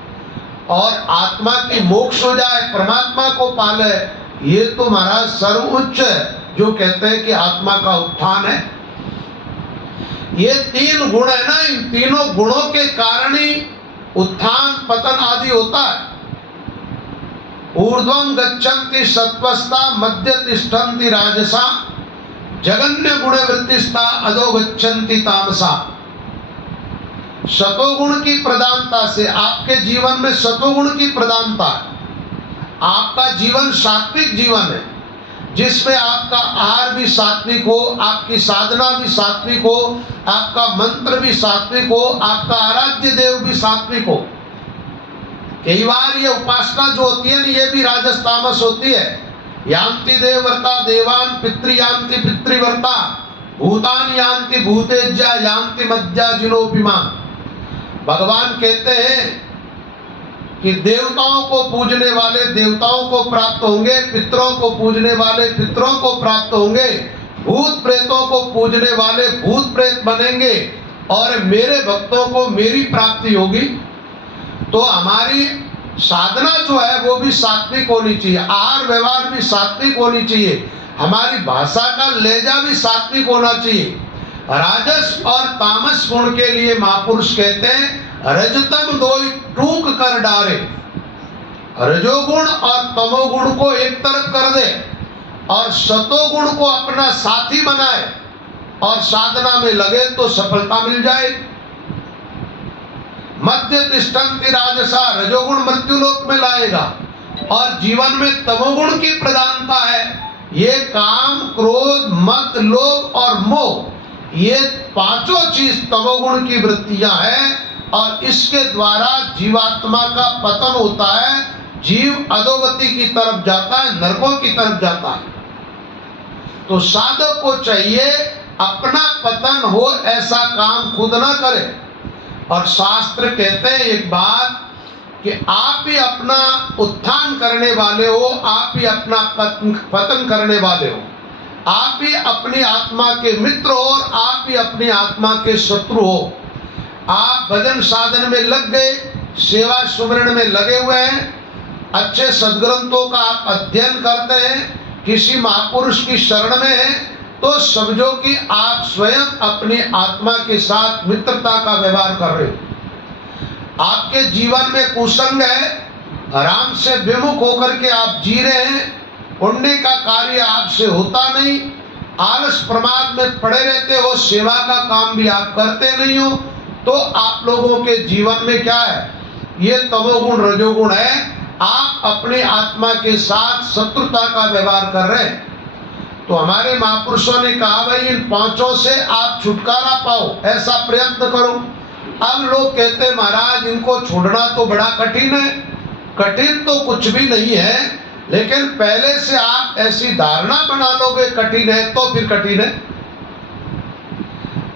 और आत्मा की मोक्ष हो जाए, परमात्मा को पाले, ये तो महाराज सर्वोच्च जो कहते हैं कि आत्मा का उत्थान है। ये तीन गुण है ना, इन तीनों गुणों के कारण ही उत्थान पतन आदि होता है। ऊर्ध्वं गच्छन्ति सत्वस्ता, मध्य तिष्ठन्ति राजसा, जगन्य गुण वृत्तिस्ता, अधो गच्छन्ति तामसा। सतोगुण की प्रधानता से आपके जीवन में सतोगुण की प्रधानता है। आपका जीवन सात्विक जीवन है, जिसमें आपका आहार भी सात्विक हो, आपकी साधना भी सात्विक हो, आपका मंत्र भी सात्विक हो, आपका आराध्य देव भी सात्विक हो। कई बार ये उपासना जो होती है ये भी राजस तामस होती है। यान्ति देवव्रता देवान, पितृयान्ति पितृव्रता, भूतान यान्ति भूतेज्या, यान्ति मज्जा जिनोपिमान। भगवान कहते हैं कि देवताओं को पूजने वाले देवताओं को प्राप्त होंगे, पितरों को पूजने वाले पितरों को प्राप्त होंगे, भूत प्रेतों को पूजने वाले भूत प्रेत बनेंगे और मेरे भक्तों को मेरी प्राप्ति होगी। तो हमारी साधना जो है वो भी सात्विक होनी चाहिए, आहार व्यवहार भी सात्विक होनी चाहिए, हमारी भाषा का लहजा भी सात्विक होना चाहिए। राजस और तामस गुण के लिए महापुरुष कहते हैं रजतम दोई टूक कर डारे। रजोगुण और तमोगुण को एक तरफ कर दे और सतोगुण को अपना साथी बनाए और साधना में लगे तो सफलता मिल जाए। मध्य तिष्ठन्ति राजसा, रजोगुण मृत्युलोक में लाएगा और जीवन में तमोगुण की प्रधानता है। ये काम, क्रोध, मद, लोभ और मोह, ये पांचों चीज तमोगुण की वृत्तियां हैं और इसके द्वारा जीवात्मा का पतन होता है। जीव अधोगति की तरफ जाता है, नरकों की तरफ जाता है। तो साधक को चाहिए अपना पतन हो ऐसा काम खुद ना करे। और शास्त्र कहते हैं एक बात कि आप ही अपना उत्थान करने वाले हो, आप ही अपना पतन करने वाले हो, आप ही अपनी आत्मा के मित्र हो और आप ही अपनी आत्मा के शत्रु हो। आप भजन साधन में लग गए, सेवा सुमरण में लगे हुए हैं, अच्छे सद्ग्रंथों का आप अध्ययन करते हैं, किसी महापुरुष की शरण में हैं, तो समझो कि आप स्वयं अपनी आत्मा के साथ मित्रता का व्यवहार कर रहे हो। आपके जीवन में कुसंग है, राम से विमुख होकर के आप जी रहे हैं, पुण्य का कार्य आपसे होता नहीं, आलस प्रमाद में पड़े रहते हो, सेवा का काम भी आप करते नहीं हो, तो आप लोगों के जीवन में क्या है? ये तमोगुण रजोगुण है। आप अपनी आत्मा के साथ शत्रुता का व्यवहार कर रहे हैं। तो हमारे महापुरुषों ने कहा भाई इन पांचों से आप छुटकारा पाओ, ऐसा प्रयत्न करो। अब लोग कहते हैं महाराज इनको छोड़ना तो बड़ा कठिन है। कठिन तो कुछ भी नहीं है, लेकिन पहले से आप ऐसी धारणा बना लोगे कठिन है तो फिर कठिन है।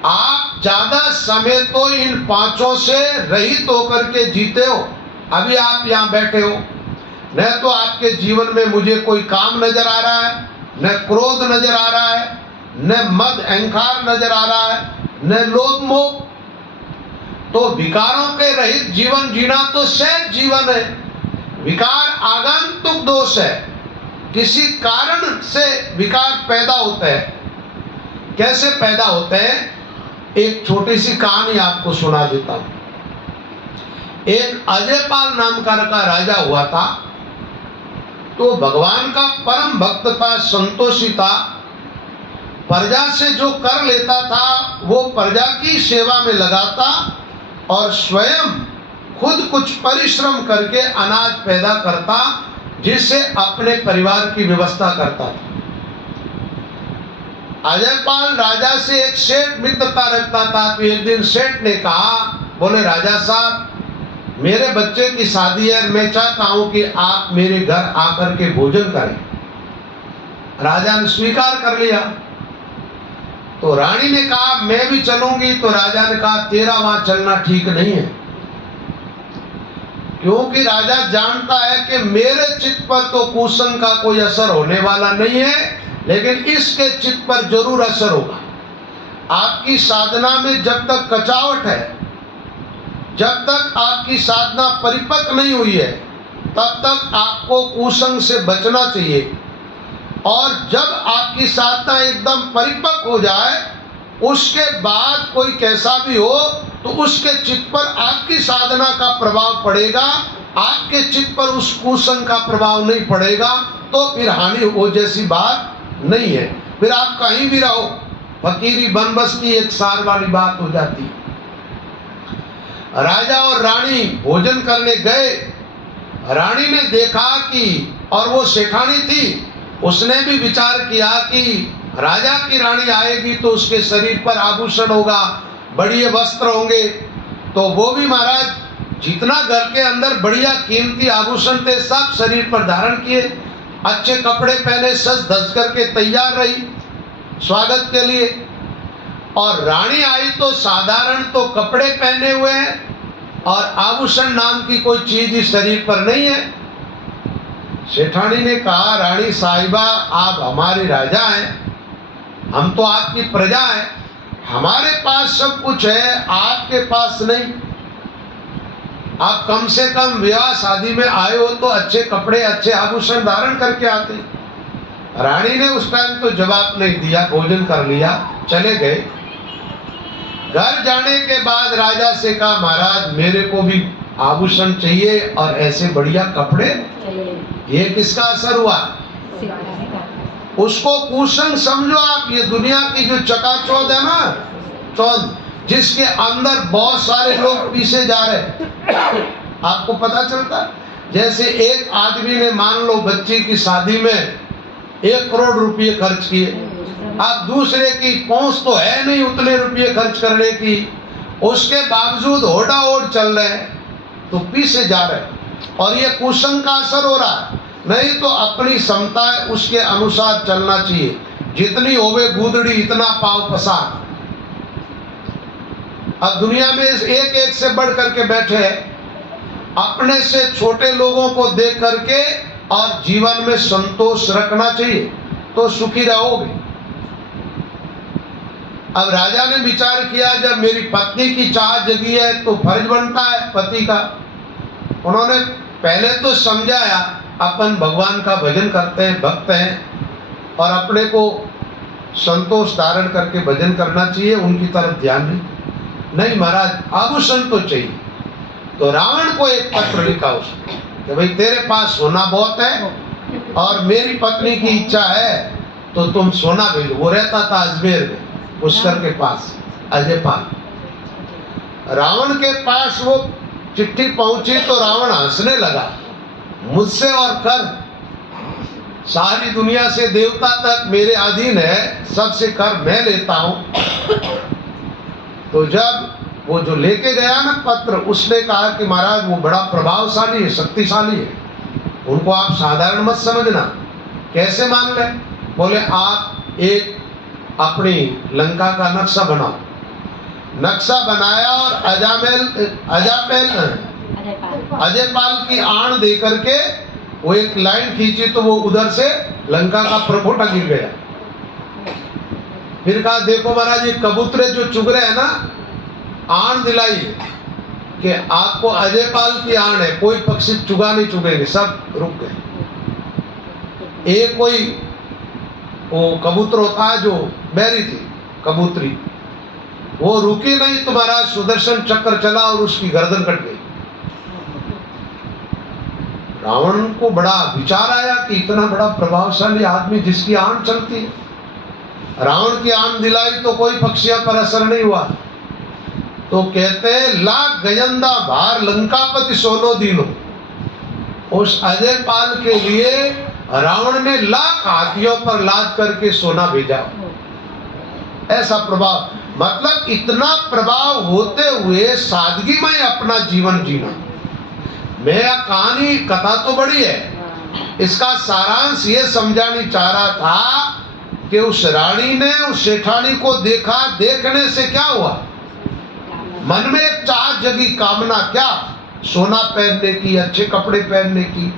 आप ज्यादा समय तो इन पांचों से रहित होकर के जीते हो। अभी आप यहाँ बैठे हो, न तो आपके जीवन में मुझे कोई काम नजर आ रहा है, न क्रोध नजर आ रहा है, न मद अहंकार नजर आ रहा है, न लोभ मोह। तो विकारों के रहित जीवन जीना तो सहज जीवन है। विकार आगंतुक दोष है, किसी कारण से विकार पैदा होते हैं। कैसे पैदा होते हैं? एक छोटी सी कहानी आपको सुना देता हूं। एक अजयपाल नाम का राजा हुआ था। तो भगवान का परम भक्त था, संतोषी था। प्रजा से जो कर लेता था वो प्रजा की सेवा में लगाता और स्वयं खुद कुछ परिश्रम करके अनाज पैदा करता, जिससे अपने परिवार की व्यवस्था करता था। अजयपाल राजा से एक सेठ मित्रता रखता था। तो एक दिन सेठ ने कहा, बोले राजा साहब, मेरे बच्चे की शादी है, मैं चाहता हूं कि आप मेरे घर आकर के भोजन करें। राजा ने स्वीकार कर लिया। तो रानी ने कहा मैं भी चलूंगी। तो राजा ने कहा तेरा वहां चलना ठीक नहीं है, क्योंकि राजा जानता है कि मेरे चित्त पर तो कुसंग का कोई असर होने वाला नहीं है, लेकिन इसके चित्त पर जरूर असर होगा। आपकी साधना में जब तक कचावट है, जब तक आपकी साधना परिपक्व नहीं हुई है, तब तक आपको कुसंग से बचना चाहिए। और जब आपकी साधना एकदम परिपक्व हो जाए, उसके बाद कोई कैसा भी हो तो उसके चित्त पर आपकी साधना का प्रभाव पड़ेगा, आपके चित्त पर उस कुसंग का प्रभाव नहीं पड़ेगा। तो फिर हानि हो जैसी बात नहीं है। फिर आप कहीं भी रहो, फकीरी बनबस्ती एक सार वाली बात हो जाती है। राजा और रानी भोजन करने गए। रानी ने देखा कि, और वो सेठानी थी, उसने भी विचार किया कि राजा की रानी आएगी तो उसके शरीर पर आभूषण होगा, बढ़िया वस्त्र होंगे। तो वो भी महाराज जितना घर के अंदर बढ़िया कीमती आभूषण थे सब शरीर पर धारण किए, अच्छे कपड़े पहने, सज धज करके तैयार रही स्वागत के लिए। और रानी आई तो साधारण तो कपड़े पहने हुए हैं और आभूषण नाम की कोई चीज ही शरीर पर नहीं है। सेठानी ने कहा रानी साहिबा, आप हमारे राजा हैं, हम तो आपकी प्रजा हैं, हमारे पास सब कुछ है, आपके पास नहीं। आप कम से कम विवाह शादी में आए हो तो अच्छे कपड़े, अच्छे आभूषण धारण करके आते। रानी ने उस टाइम तो जवाब नहीं दिया, भोजन कर लिया, चले गए। घर जाने के बाद राजा से कहा महाराज मेरे को भी आभूषण चाहिए और ऐसे बढ़िया कपड़े। ये किसका असर हुआ? उसको कुसंग समझो आप। ये दुनिया की जो चकाचौंध है ना, चौंध, जिसके अंदर बहुत सारे लोग पीछे जा रहे हैं, आपको पता चलता। जैसे एक आदमी ने मान लो बच्ची की शादी में 1 करोड़ रुपये खर्च किए, अब दूसरे की पहुंच तो है नहीं उतने रुपये खर्च करने की, उसके बावजूद होड़ा ओढ़ चल रहे हैं, तो पीछे जा रहे हैं। और ये कुसंग का असर हो रहा है। नहीं तो अपनी क्षमता है उसके अनुसार चलना चाहिए। जितनी होवे गुदड़ी इतना पाव पसार। अब दुनिया में एक एक से बढ़ करके बैठे हैं, अपने से छोटे लोगों को देख करके, और जीवन में संतोष रखना चाहिए तो सुखी रहोगे। अब राजा ने विचार किया जब मेरी पत्नी की चाह जगी है तो फर्ज बनता है पति का। उन्होंने पहले तो समझाया अपन भगवान का भजन करते हैं, भक्त हैं, और अपने को संतोष धारण करके भजन करना चाहिए, उनकी तरफ ध्यान नहीं महाराज आभूषण तो चाहिए। तो रावण को एक पत्र लिखा उसने कि भाई तेरे पास सोना बहुत है और मेरी पत्नी की इच्छा है तो तुम सोना भेजो। वो रहता था अजमेर में, पुष्कर के पास, अजयपाल। रावण के पास वो चिट्ठी पहुंची तो रावण हंसने लगा, मुझसे और कर, सारी दुनिया से देवता तक मेरे अधीन है, सबसे कर मैं लेता हूं। तो जब वो जो लेके गया ना पत्र, उसने कहा कि महाराज वो बड़ा प्रभावशाली है, शक्तिशाली है, उनको आप साधारण मत समझना। कैसे मान ले? बोले आप एक अपनी लंका का नक्शा बनाओ। नक्शा बनाया और अजयपाल की आड़ दे करके वो एक लाइन खींची तो वो उधर से लंका का प्रभुटा गिर गया। फिर कहा देखो महाराज ये कबूतरे जो चुग रहे हैं ना, आण दिलाई कि आपको अजयपाल की आड़ है, कोई पक्षी चुगा नहीं चुगेंगे, सब रुक गए। एक कोई वो कबूतर होता है जो बैरी थी कबूतरी, वो रुकी नहीं तो महाराज सुदर्शन चक्र चला और उसकी गर्दन कट गई। रावण को बड़ा विचार आया कि इतना बड़ा प्रभावशाली आदमी जिसकी आंख चलती है, रावण की आंख दिलाई तो कोई पक्षियों पर असर नहीं हुआ। तो कहते लाख गयंदा भार लंकापति सोनो दीनो, उस अजयपाल के लिए रावण ने लाख हाथियों पर लाद करके सोना भेजा। ऐसा प्रभाव, मतलब इतना प्रभाव होते हुए सादगी में अपना जीवन जीना। मैं कहानी कथा तो बड़ी है, इसका सारांश ये समझानी चाह रहा था कि उस रानी ने उस सेठानी को देखा, देखने से क्या हुआ, मन में एक चाह जगी, कामना क्या, सोना पहनने की, अच्छे कपड़े पहनने की।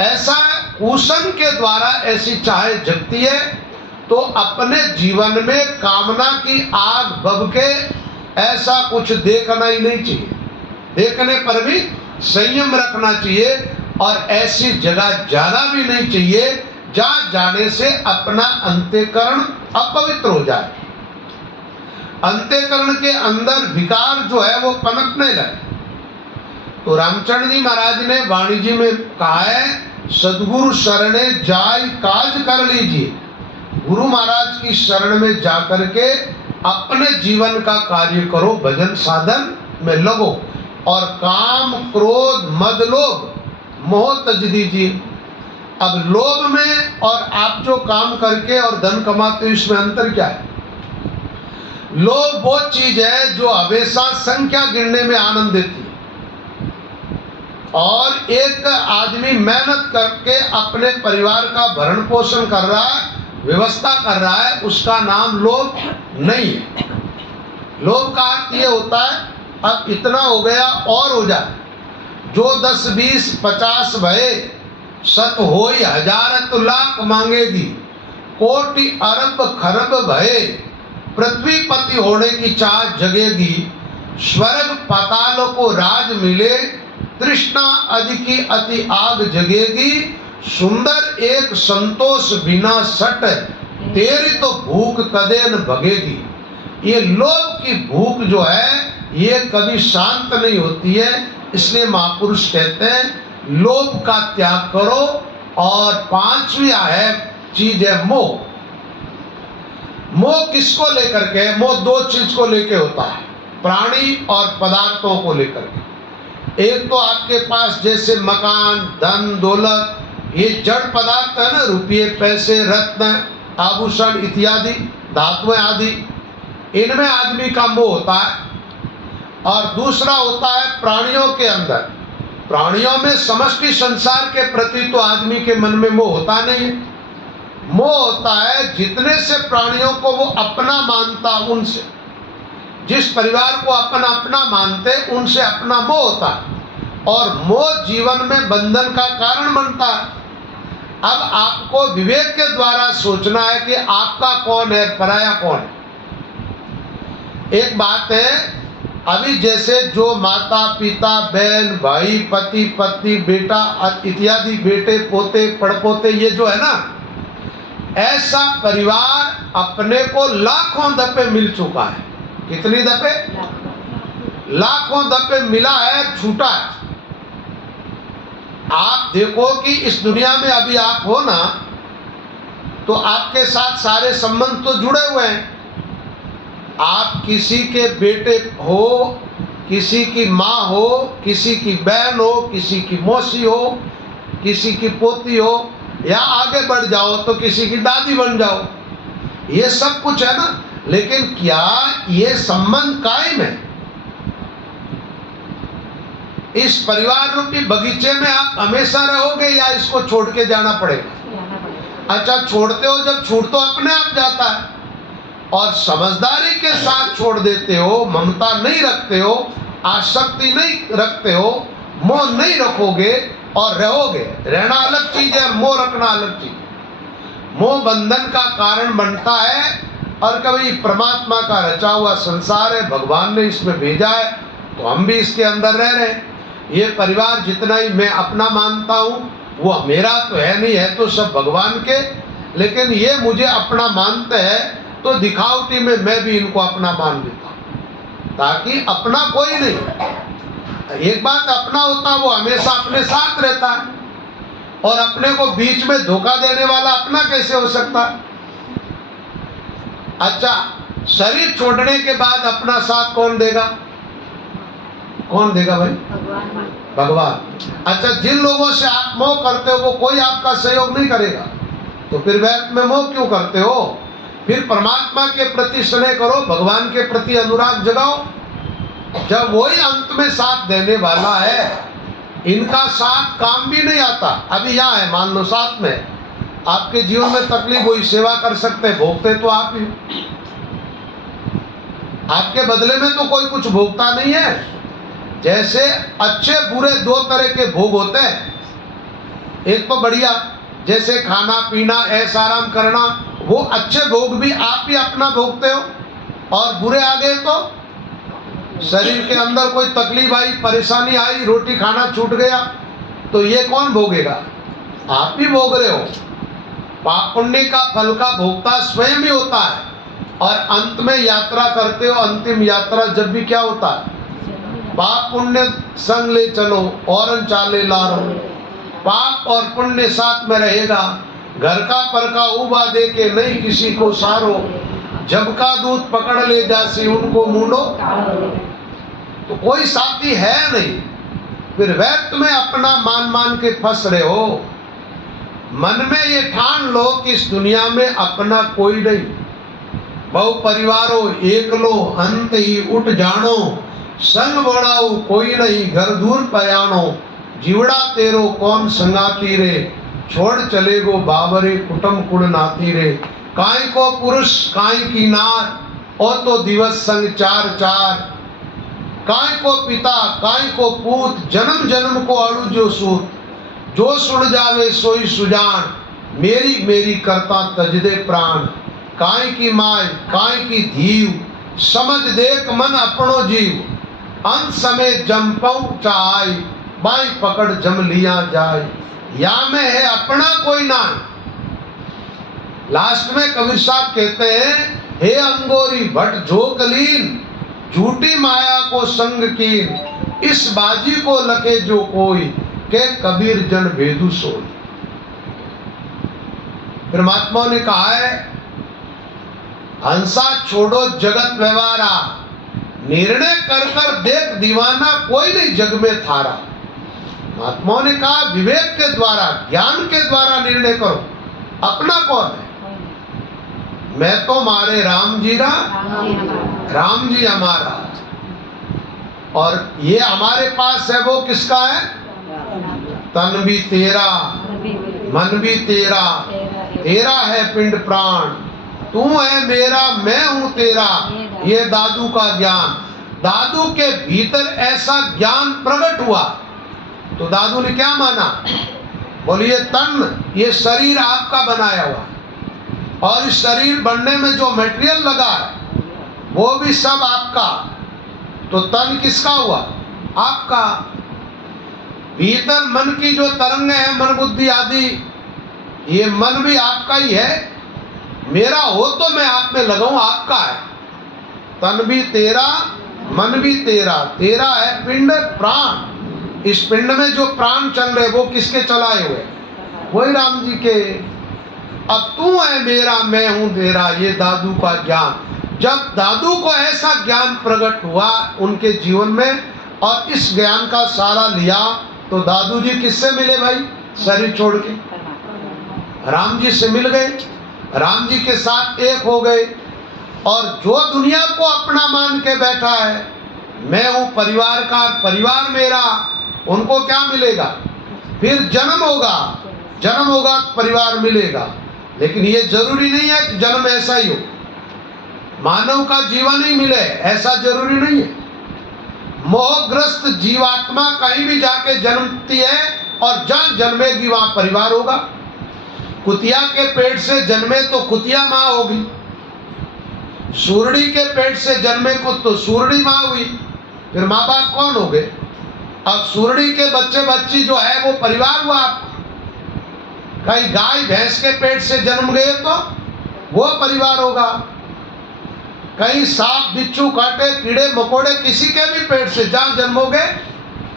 ऐसा कुशन के द्वारा ऐसी चाह जगती है। तो अपने जीवन में कामना की आग भभके ऐसा कुछ देखना ही नहीं चाहिए, देखने पर भी संयम रखना चाहिए और ऐसी जगह जाना भी नहीं चाहिए जहां जाने से अपना अंतःकरण अपवित्र हो जाए, अंतःकरण के अंदर विकार जो है वो पनपने लगे। तो रामचंद्र जी महाराज ने वाणी जी में कहा है, सदगुरु शरणे जाय काज कर लीजिए। गुरु महाराज की शरण में जाकर के अपने जीवन का कार्य करो, भजन साधन में लगो और काम क्रोध मद लोभ मोह तज दीजिए। अब लोभ में और आप जो काम करके और धन कमाते हो इसमें अंतर क्या है? लोभ वो चीज है जो हमेशा संख्या गिनने में आनंद देती है, और एक आदमी मेहनत करके अपने परिवार का भरण पोषण कर रहा है, व्यवस्था कर रहा है, उसका नाम लोभ नहीं है। लोभ का अर्थ ये होता है अब इतना हो गया और हो जाए, जो 10 20 50 भये सत होई हजारत लाख मांगेगी, कोटि अरब खरब भये पृथ्वी पति होने की चाह जगेगी, स्वर्ग पातालों को राज मिले तृष्णा अधिकी अति आग जगेगी, सुंदर एक संतोष बिना सट तेरी तो भूख कदे न भगेगी। ये लोभ की भूख जो है ये कभी शांत नहीं होती है, इसलिए महापुरुष कहते हैं लोभ का त्याग करो। और पांचवी है चीज है मोह। मोह किसको लेकर के? मोह दो चीज को लेके होता है, प्राणी और पदार्थों को लेकर के। एक तो आपके पास जैसे मकान धन दौलत ये जड़ पदार्थ है ना, रुपये पैसे रत्न आभूषण इत्यादि धातुएं आदि, इनमें आदमी का मोह होता है। और दूसरा होता है प्राणियों के अंदर, प्राणियों में समष्टि संसार के प्रति तो आदमी के मन में मोह होता नहीं है। मोह होता है जितने से प्राणियों को वो अपना मानता, उनसे जिस परिवार को अपना अपना मानते उनसे अपना मोह होता है, और मोह जीवन में बंधन का कारण बनता है। अब आपको विवेक के द्वारा सोचना है कि आपका कौन है, पराया कौन है। एक बात है, अभी जैसे जो माता पिता बहन भाई पति पत्नी बेटा इत्यादि बेटे पोते पड़पोते ये जो है ना, ऐसा परिवार अपने को लाखों दफे मिल चुका है। कितनी दफे? लाखों दफे मिला है, छूटा है। आप देखो कि इस दुनिया में अभी आप हो ना, तो आपके साथ सारे संबंध तो जुड़े हुए हैं। आप किसी के बेटे हो, किसी की माँ हो, किसी की बहन हो, किसी की मौसी हो, किसी की पोती हो, या आगे बढ़ जाओ तो किसी की दादी बन जाओ, ये सब कुछ है ना। लेकिन क्या ये संबंध कायम है? इस परिवार रूपी बगीचे में आप हमेशा रहोगे या इसको छोड़ के जाना पड़ेगा? अच्छा, छोड़ते हो जब, छूट तो अपने आप जाता है। और समझदारी के साथ छोड़ देते हो, ममता नहीं रखते हो, आसक्ति नहीं रखते हो, मोह नहीं रखोगे और रहोगे। रहना अलग चीज है और मोह रखना अलग चीज। मोह बंधन का कारण बनता है, और कभी परमात्मा का रचा हुआ संसार है, भगवान ने इसमें भेजा है, तो हम भी इसके अंदर रह रहे हैं। ये परिवार जितना ही मैं अपना मानता हूँ वो मेरा तो है नहीं, है तो सब भगवान के, लेकिन ये मुझे अपना मानते हैं तो दिखावटी में मैं भी इनको अपना मान लेता हूँ, ताकि अपना कोई नहीं। एक बात अपना होता है वो हमेशा अपने साथ रहता है, और अपने को बीच में धोखा देने वाला अपना कैसे हो सकता है? अच्छा, शरीर छोड़ने के बाद अपना साथ कौन देगा? कौन देगा भाई? भगवान। अच्छा, जिन लोगों से आप मोह करते हो वो कोई आपका सहयोग नहीं करेगा, तो फिर व्यर्थ में मोह क्यों करते हो? फिर परमात्मा के प्रति स्नेह करो, भगवान के प्रति अनुराग जगाओ। जब वही अंत में साथ देने वाला है, इनका साथ काम भी नहीं आता। अभी यहाँ है, मान लो साथ में आपके जीवन में तकलीफ हुई, सेवा कर सकते, भोगते तो आप ही, आपके बदले में तो कोई कुछ भोगता नहीं है। जैसे अच्छे बुरे दो तरह के भोग होते हैं, एक तो बढ़िया जैसे खाना पीना ऐसा आराम करना, वो अच्छे भोग भी आप ही अपना भोगते हो, और बुरे आ गए तो शरीर के अंदर कोई तकलीफ आई, परेशानी आई, रोटी खाना छूट गया, तो ये कौन भोगेगा? आप ही भोग रहे हो। पाप पुण्य का फल का भोगता स्वयं ही होता है, और अंत में यात्रा करते हो, अंतिम यात्रा जब भी क्या होता है? पाप पुण्य संग ले चलो और चाले लारो, पाप और पुण्य साथ में रहेगा। घर का पर का उबा दे के नहीं किसी को सारो, जब का दूध पकड़ ले जासी उनको मूंडो। तो कोई साथी है नहीं, फिर व्यर्थ में अपना मान मान के फंस रहे हो। मन में ये ठान लो कि इस दुनिया में अपना कोई नहीं, बहु परिवारो एक लो अंत ही उठ जानो, संग बढ़ाओ कोई नहीं घर दूर पयानो, जीवड़ा तेरो कौन संगाती रे, छोड़ चले गो बाबरे कुटुम कुल नाती रे। काय को पुरुष काय की नार, ओ तो दिवस संग चार चार, काय को पिता काय को पूत, जन्म जन्म को अड़ु जो सूत, जो सुन जावे सोई सुजान, मेरी मेरी करता तज दे प्राण। काय की माय काय की धीव, समझ देख मन अपनो जीव, अंत समय जम पहुंचाई, बाई पकड़ जम लिया जाए, या में है अपना कोई ना। लास्ट में कबीर साहब कहते हैं, हे अंगोरी भट झोकलीन, झूठी माया को संग कीन, इस बाजी को लके जो कोई, के कबीर जन भेदु सोई। परमात्मा ने कहा है, हंसा छोड़ो जगत व्यवहारा, निर्णय कर कर देख दीवाना कोई नहीं जग में थारा। महात्माओं ने कहा विवेक के द्वारा ज्ञान के द्वारा निर्णय करो, अपना कौन है? मैं तो मारे राम जी रा, राम जी हमारा, और ये हमारे पास है वो किसका है? तन भी तेरा मन भी तेरा, तेरा है पिंड प्राण, तू है मेरा मैं हूं तेरा, ये दादू का ज्ञान। दादू के भीतर ऐसा ज्ञान प्रकट हुआ तो दादू ने क्या माना? बोलिए तन, ये शरीर आपका बनाया हुआ, और इस शरीर बनने में जो मटेरियल लगा है वो भी सब आपका, तो तन किसका हुआ? आपका। भीतर मन की जो तरंगे हैं, मन बुद्धि आदि, ये मन भी आपका ही है। मेरा हो तो मैं आप में लगाऊं, आपका है। तन भी तेरा मन भी तेरा, तेरा है पिंड प्राण। इस पिंड में जो प्राण चल रहे वो किसके चलाए हुए? वही राम जी के। अब तू है मेरा मैं हूं तेरा, ये दादू का ज्ञान। जब दादू को ऐसा ज्ञान प्रकट हुआ उनके जीवन में, और इस ज्ञान का सारा लिया, तो दादू जी किससे मिले भाई? शरीर छोड़ के राम जी से मिल गए, राम जी के साथ एक हो गए। और जो दुनिया को अपना मान के बैठा है, मैं हूं परिवार का, परिवार मेरा, उनको क्या मिलेगा? फिर जन्म होगा, जन्म होगा परिवार मिलेगा। लेकिन ये जरूरी नहीं है कि जन्म ऐसा ही हो, मानव का जीवन ही मिले ऐसा जरूरी नहीं है। मोहग्रस्त जीवात्मा कहीं भी जाके जन्मती है, और जहां जन्मेगी वहां परिवार होगा। कुतिया के पेट से जन्मे तो कुतिया माँ होगी, सूरड़ी के पेट से जन्मे को तो सूरड़ी माँ हुई। फिर माँ बाप कौन हो गए? अब सूरड़ी के बच्चे बच्ची जो है वो परिवार हुआ आपका। कहीं गाय भैंस के पेट से जन्म गए तो वो परिवार होगा। कहीं सांप बिच्छू कांटे कीड़े मकोड़े किसी के भी पेट से जहां जन्मोगे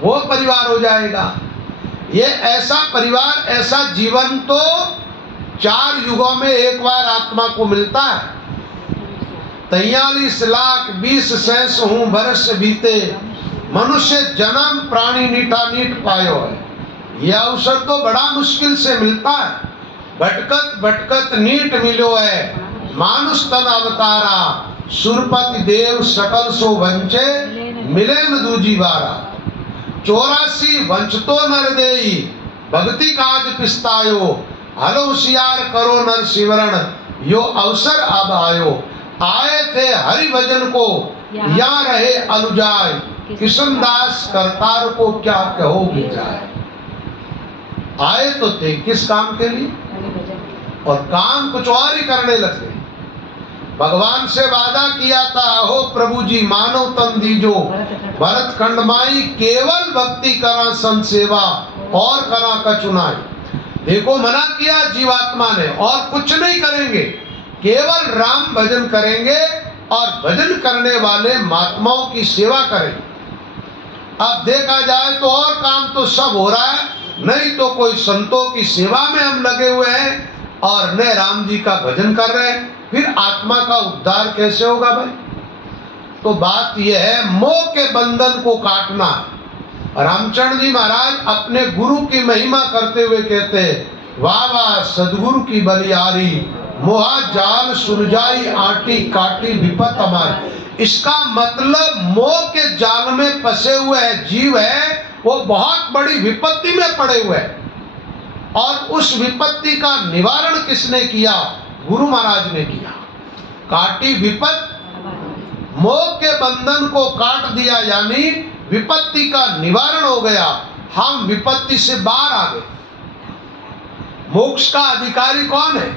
वो परिवार हो जाएगा। ये ऐसा परिवार, ऐसा जीवन तो 4 युगों में एक बार आत्मा को मिलता है। 43 लाख 20 सहस हूँ वर्ष बीते, मनुष्य जन्म प्राणी नीटा नीट पायो है। यह अवसर तो बड़ा मुश्किल से मिलता है। भटकत भटकत नीट मिलो है, मानुष तन अवतारा, सुरपति देव सकल सो वंचे, मिले न दूजी बारा। 84 वंचतो नर देई, भक्ति काज पिस्तायो, हलो होशियार करो नर सिमरण, यो अवसर अब आयो। आए थे हरि भजन को, यहाँ रहे अनुजाय, किशनदास करतार को क्या कहोगे जाए। आए तो थे किस काम के लिए, और काम कुछ और ही करने लगे। भगवान से वादा किया था, हो प्रभु जी मानव तन दीजो, भरत खंड माई केवल भक्ति करा संत सेवा, और करा कचुनाई। देखो मना किया जीवात्मा ने, और कुछ नहीं करेंगे, केवल राम भजन करेंगे और भजन करने वाले महात्माओं की सेवा करेंगे। अब देखा जाए तो और काम तो सब हो रहा है, नहीं तो कोई संतों की सेवा में हम लगे हुए हैं और न राम जी का भजन कर रहे हैं। फिर आत्मा का उद्धार कैसे होगा भाई? तो बात यह है, मोह के बंधन को काटना। रामचंद्र जी महाराज अपने गुरु की महिमा करते हुए कहते हैं, वाह वाह सदगुरु की बलियारी, मोहा जाल सुलझाई आटी काटी विपत हमारी। इसका मतलब मोह के जाल में फंसे हुए है जीव है, वो बहुत बड़ी विपत्ति में पड़े हुए हैं। और उस विपत्ति का निवारण किसने किया? गुरु महाराज ने किया। काटी विपत, मोह के बंधन को काट दिया, यानी विपत्ति का निवारण हो गया। हम विपत्ति से बाहर आ गए। मोक्ष का अधिकारी कौन है?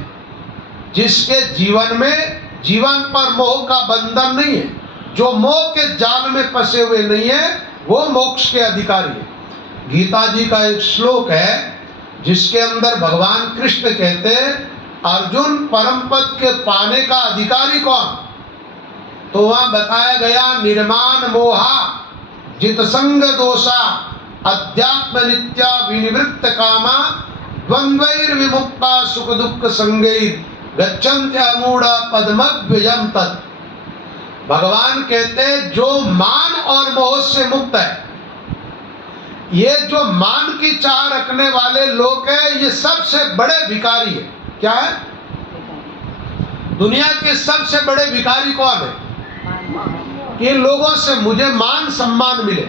जिसके जीवन में जीवन पर मोह का बंधन नहीं है, जो मोह के जाल में फंसे हुए नहीं है, वो मोक्ष के अधिकारी है। गीता जी का एक श्लोक है जिसके अंदर भगवान कृष्ण कहते हैं, अर्जुन परम पद के पाने का अधिकारी कौन? तो वहां बताया गया, निर्माण मोहा जित संग दोषा, अध्यात्म नित्या विनिवृत्त कामा, द्वंद्वैर विमुक्ता सुख दुख संगैर, गच्छन्त्य अमूढ़ा पद्मव्ययम तत्। भगवान कहते जो मान और मोह से मुक्त है, ये जो मान की चाह रखने वाले लोग हैं, ये सबसे बड़े भिखारी है। क्या है? दुनिया के सबसे बड़े भिखारी कौन है? कि लोगों से मुझे मान सम्मान मिले।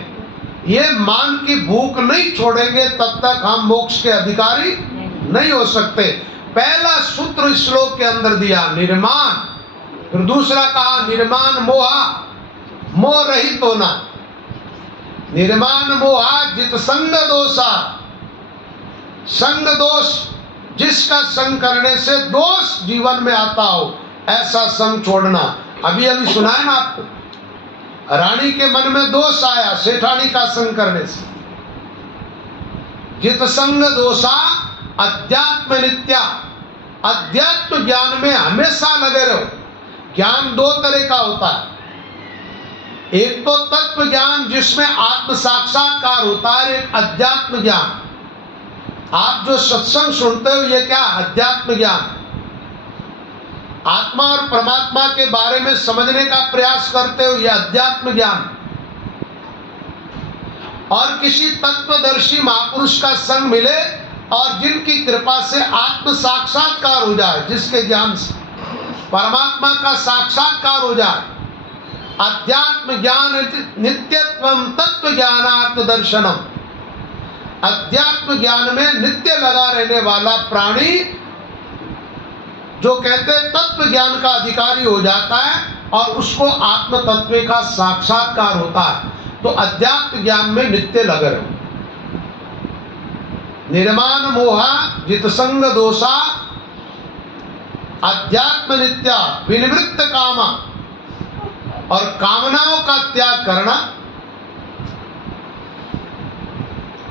ये मान की भूख नहीं छोड़ेंगे तब तक हम मोक्ष के अधिकारी नहीं हो सकते। पहला सूत्र इस श्लोक के अंदर दिया निर्माण, फिर दूसरा कहा निर्माण मोहा, मोह रहित होना। निर्माण मोहा जित संग दोषा, संग दोष, जिसका संग करने से दोष जीवन में आता हो, ऐसा संग छोड़ना। अभी अभी सुनाया ना आपको, रानी के मन में दोष आया सेठानी का संग करने से। जित संग दोषा अध्यात्म नित्या, अध्यात्म ज्ञान में हमेशा लगे रहो। ज्ञान दो तरह का होता है, एक तो तत्व ज्ञान जिसमें आत्म साक्षात्कार होता है, एक अध्यात्म ज्ञान। आप जो सत्संग सुनते हो ये क्या? अध्यात्म ज्ञान। आत्मा और परमात्मा के बारे में समझने का प्रयास करते हो, यह अध्यात्म ज्ञान। और किसी तत्वदर्शी महापुरुष का संग मिले और जिनकी कृपा से आत्म साक्षात्कार हो जाए, जिसके ज्ञान से परमात्मा का साक्षात्कार हो जाए। अध्यात्म ज्ञान नित्यत्वम तत्व ज्ञानार्थ दर्शनम। अध्यात्म ज्ञान में नित्य लगा रहने वाला प्राणी, जो कहते हैं तत्व ज्ञान का अधिकारी हो जाता है और उसको आत्म तत्व का साक्षात्कार होता है। तो अध्यात्म ज्ञान में नित्य लगे रहो। निर्माण मोहा जित संग दोषा, अध्यात्म नित्या विनिवृत्त कामा, और कामनाओं का त्याग करना।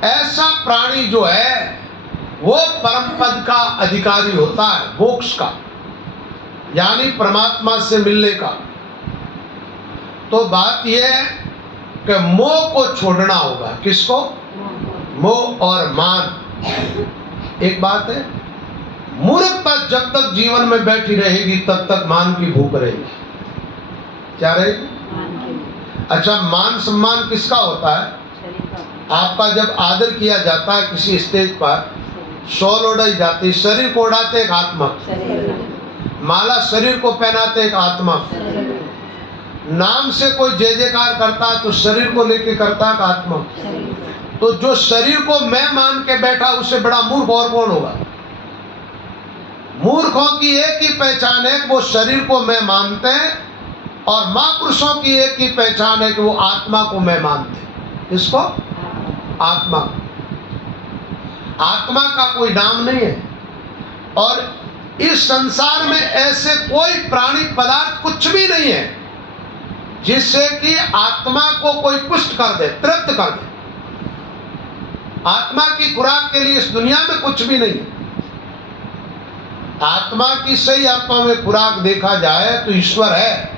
ऐसा प्राणी जो है वो परम पद का अधिकारी होता है, मोक्ष का, यानी परमात्मा से मिलने का। तो बात यह है कि मोह को छोड़ना होगा। किसको? मोह और मान। एक बात है, मूर्खता जब तक जीवन में बैठी रहेगी तब तक मान की भूख रहेगी। क्या रहेगी? अच्छा, मान सम्मान किसका होता है? आपका जब आदर किया जाता है किसी स्टेज पर, शॉल उड़ाई जाती, शरीर को उड़ाते एक आत्मा, माला शरीर को पहनाते एक आत्मा, नाम से कोई जय जयकार करता है तो शरीर को लेके करता है आत्मा। तो जो शरीर को मैं मान के बैठा उससे बड़ा मूर्ख और कौन होगा? मूर्खों की एक ही पहचान है कि वो शरीर को मैं मानते हैं, और महापुरुषों की एक ही पहचान है कि वो आत्मा को मैं मानते हैं। किसको? आत्मा। आत्मा का कोई नाम नहीं है। और इस संसार में ऐसे कोई प्राणी पदार्थ कुछ भी नहीं है जिससे कि आत्मा को कोई पुष्ट कर दे, तृप्त कर दे। आत्मा की खुराक के लिए इस दुनिया में कुछ भी नहीं है। आत्मा की सही अर्थों में खुराक देखा जाए तो ईश्वर है।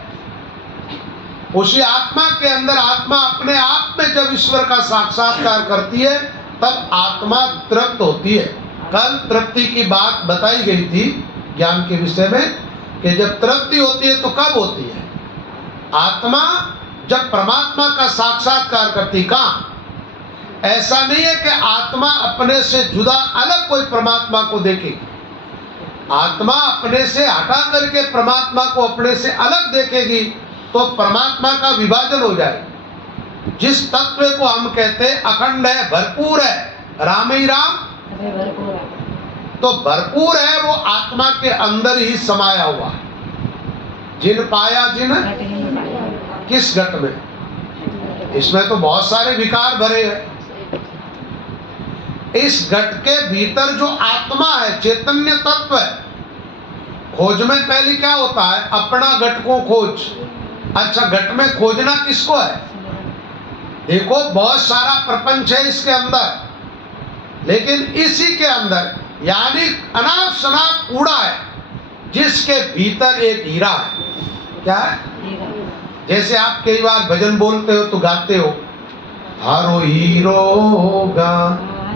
उसी आत्मा के अंदर आत्मा अपने आप में जब ईश्वर का साक्षात्कार करती है तब आत्मा तृप्त होती है। कल तृप्ति की बात बताई गई थी ज्ञान के विषय में कि जब तृप्ति होती है तो कब होती है? आत्मा जब परमात्मा का साक्षात्कार करती। कहाँ? ऐसा नहीं है कि आत्मा अपने से जुदा अलग कोई परमात्मा को देखेगी। आत्मा अपने से हटा करके परमात्मा को अपने से अलग देखेगी तो परमात्मा का विभाजन हो जाएगा। जिस तत्व को हम कहते हैं अखंड है, भरपूर है, राम ही राम, तो भरपूर है वो आत्मा के अंदर ही समाया हुआ है। जिन पाया जिन किस घट में? इसमें तो बहुत सारे विकार भरे हैं। इस घट के भीतर जो आत्मा है, चैतन्य तत्व है, खोज में पहले क्या होता है? अपना घट को खोज। अच्छा, घट में खोजना किसको है? देखो बहुत सारा प्रपंच है इसके अंदर, लेकिन इसी के अंदर यानी अनाप शनाप कूड़ा है जिसके भीतर एक हीरा है। क्या है? जैसे आप कई बार भजन बोलते हो तो गाते हो, हारो हीरो गा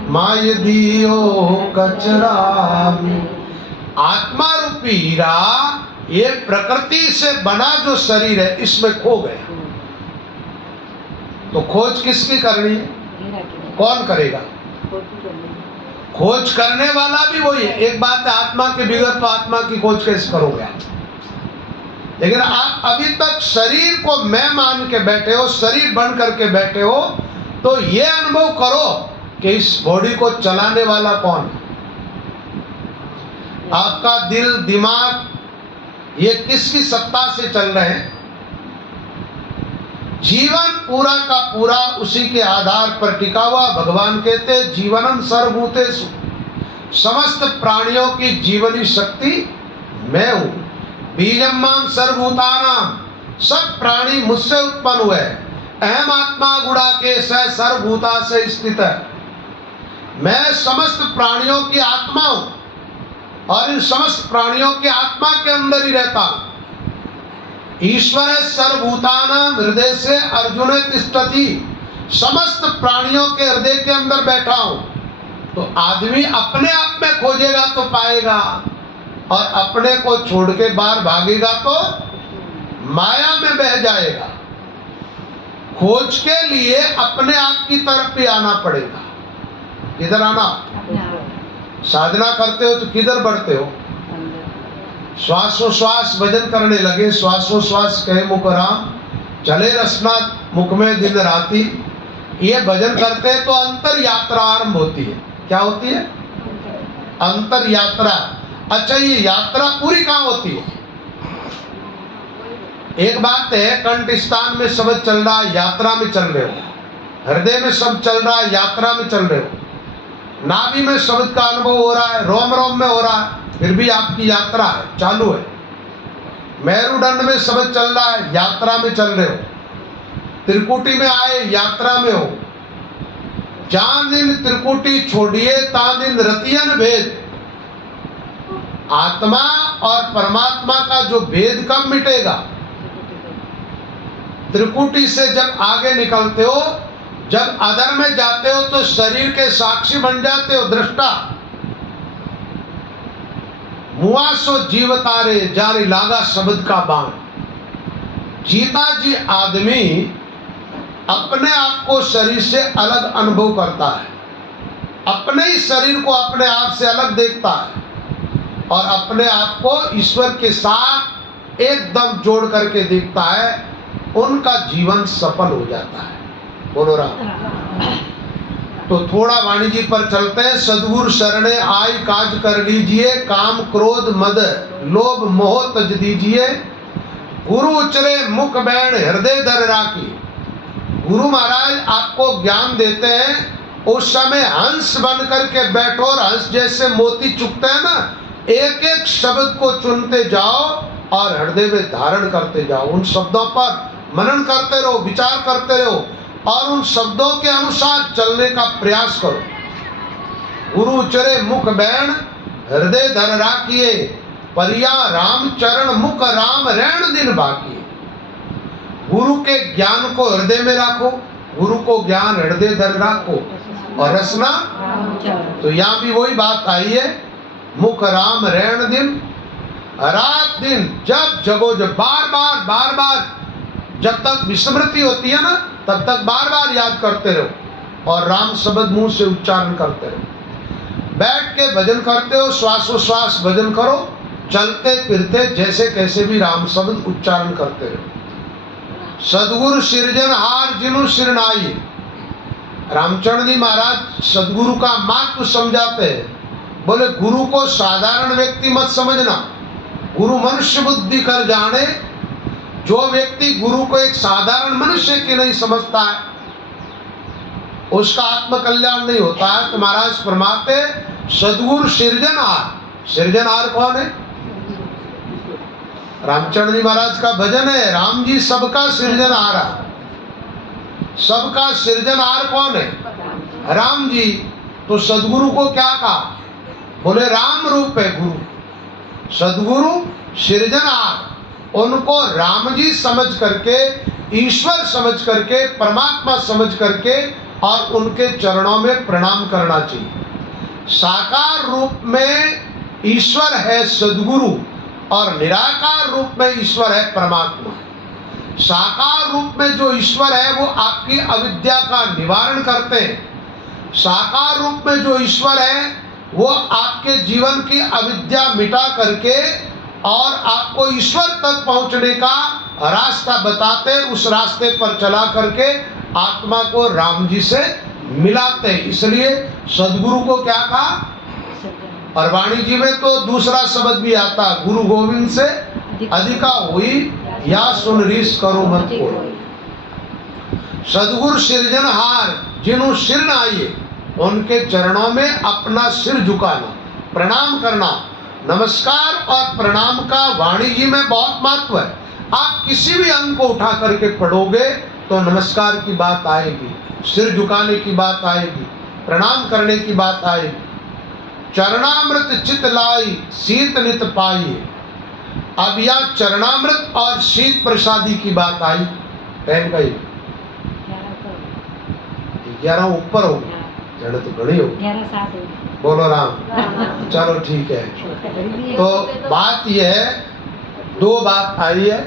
माय दियो कचरा। आत्मा रूपी हीरा ये प्रकृति से बना जो शरीर है इसमें खो गया। तो खोज किसकी करनी है? कौन करेगा? खोज करने वाला भी वही है। एक बात है, आत्मा के बिगड़ तो आत्मा की खोज कैसे करोगे आप? लेकिन आप अभी तक शरीर को मैं मान के बैठे हो, शरीर बन करके बैठे हो, तो ये अनुभव करो कि इस बॉडी को चलाने वाला कौन है? आपका दिल दिमाग ये किसकी सत्ता से चल रहे हैं? जीवन पूरा का पूरा उसी के आधार पर टिका हुआ। भगवान कहते हैं जीवनम सर्वभूतेषु, समस्त प्राणियों की जीवनी शक्ति मैं हूं। बीजम माम सर्वभूतानाम, सब प्राणी मुझसे उत्पन्न हुए। अहम आत्मा गुणाकेश है, सर्वभूता से स्थित है। मैं समस्त प्राणियों की आत्मा हूं और इन समस्त प्राणियों की आत्मा के अंदर ही रहता हूं। ईश्वर है सर्वभूतानां हृदय से अर्जुन तिष्ठति, समस्त प्राणियों के हृदय के अंदर बैठा हूं। तो आदमी अपने आप में खोजेगा तो पाएगा, और अपने को छोड़ के बाहर भागेगा तो माया में बह जाएगा। खोज के लिए अपने आप की तरफ भी आना पड़ेगा। किधर आना? साधना करते हो तो किधर बढ़ते हो? श्वासोश्वास भजन करने लगे, श्वासोश्वास कहे मुख राम, चले रसना मुख में दिन राती। ये भजन करते हैं तो अंतर यात्रा आरंभ होती है। क्या होती है? अंतर यात्रा। अच्छा, ये यात्रा पूरी कहाँ होती है? एक बात है, कंठस्थान में शब्द चल रहा है, यात्रा में चल रहे हो। हृदय में शब्द चल रहा है, यात्रा में चल रहे हो। नाभि में शब्द का अनुभव हो रहा है, रोम रोम में हो रहा है, फिर भी आपकी यात्रा है, चालू है। मेरुदंड में शब्द चल रहा है, यात्रा में चल रहे हो। त्रिकुटी में आए, यात्रा में हो। जान दिन त्रिकुटी छोड़िए ता दिन रतियन भेद। आत्मा और परमात्मा का जो भेद कब मिटेगा? त्रिकुटी से जब आगे निकलते हो, जब अधर में जाते हो तो शरीर के साक्षी बन जाते हो, दृष्टा। मुआ सो जीव तारे जारी लागा शब्द का बाण। जीता जी आदमी अपने आप को शरीर से अलग अनुभव करता है, अपने ही शरीर को अपने आप से अलग देखता है और अपने आप को ईश्वर के साथ एकदम जोड़ करके देखता है। उनका जीवन सफल हो जाता है। बोलो राम। तो थोड़ा वाणी जी पर चलते हैं। सद्गुरु शरणे आई काज कर लीजिए, काम क्रोध मद लोभ मोह तज दीजिए। गुरु उचरे मुख बैण हृदय धर राखी। गुरु महाराज आपको ज्ञान देते हैं, उस समय हंस बन करके बैठो और हंस जैसे मोती चुगते हैं ना, एक एक शब्द को चुनते जाओ और हृदय में धारण करते जाओ। उन शब्दों पर मनन करते रहो, विचार करते रहो और उन शब्दों के अनुसार चलने का प्रयास करो। गुरु उचरे मुख बैण हृदय धर राखिए, परिया राम चरण मुख राम रैण दिन बाकी। गुरु के ज्ञान को हृदय में राखो, गुरु को ज्ञान हृदय धर राखो और रसना। तो यहाँ भी वही बात आई है, मुख राम रैण दिन। रात दिन जब जगो जब बार बार जब तक विस्मृति होती है ना, तब तक बार बार याद करते रहो और राम शब्द मुंह से उच्चारण करते रहो। बैठ के भजन करते हो, श्वासोश्वास भजन करो, चलते फिरते जैसे कैसे भी राम शब्द उच्चारण करते रहो। सदगुरु सृजनहार जिनु सिरनाई। रामचंद्र जी महाराज सदगुरु का महत्व समझाते हैं। बोले गुरु को साधारण व्यक्ति मत समझना, गुरु मनुष्य बुद्धि कर जाने। जो व्यक्ति गुरु को एक साधारण मनुष्य की नहीं समझता है, उसका आत्म कल्याण नहीं होता है। तो महाराज फरमाते सदगुरु सृजनहार। सृजनहार कौन है? रामचंद्र जी महाराज का भजन है, राम जी सबका सृजनहार। सबका सृजनहार कौन है? राम जी। तो सदगुरु को क्या कहा? बोले राम रूप है गुरु। सदगुरु सृजनहार, उनको राम जी समझ करके, ईश्वर समझ करके, परमात्मा समझ करके और उनके चरणों में प्रणाम करना चाहिए। साकार रूप में ईश्वर है सदगुरु और निराकार रूप में ईश्वर है परमात्मा। साकार रूप में जो ईश्वर है वो आपकी अविद्या का निवारण करते हैं। साकार रूप में जो ईश्वर है वो आपके जीवन की अविद्या मिटा करके और आपको ईश्वर तक पहुंचने का रास्ता बताते, उस रास्ते पर चला करके आत्मा को राम जी से मिलाते हैं। इसलिए सदगुरु को क्या कहा? और वाणी जी में तो दूसरा शब्द भी आता, गुरु गोविंद से अधिका हुई या सुन रीस करो मत कोई। सदगुरु सृजनहार जिन्हों सिर आइए, उनके चरणों में अपना सिर झुकाना, प्रणाम करना। नमस्कार और प्रणाम का वाणी जी में बहुत महत्व है। आप किसी भी अंग को उठा करके पढ़ोगे तो नमस्कार की बात आएगी, सिर झुकाने की बात आएगी, प्रणाम करने की बात आएगी। चरणामृत चित लाई शीत नित पाई। अब यहाँ चरणामृत और शीत प्रसादी की बात आई। टाइम का 11 ऊपर हो गया, जड़ तो घड़ी हो गई। बोलो राम। चलो ठीक है। तो बात यह है, दो बात आई है।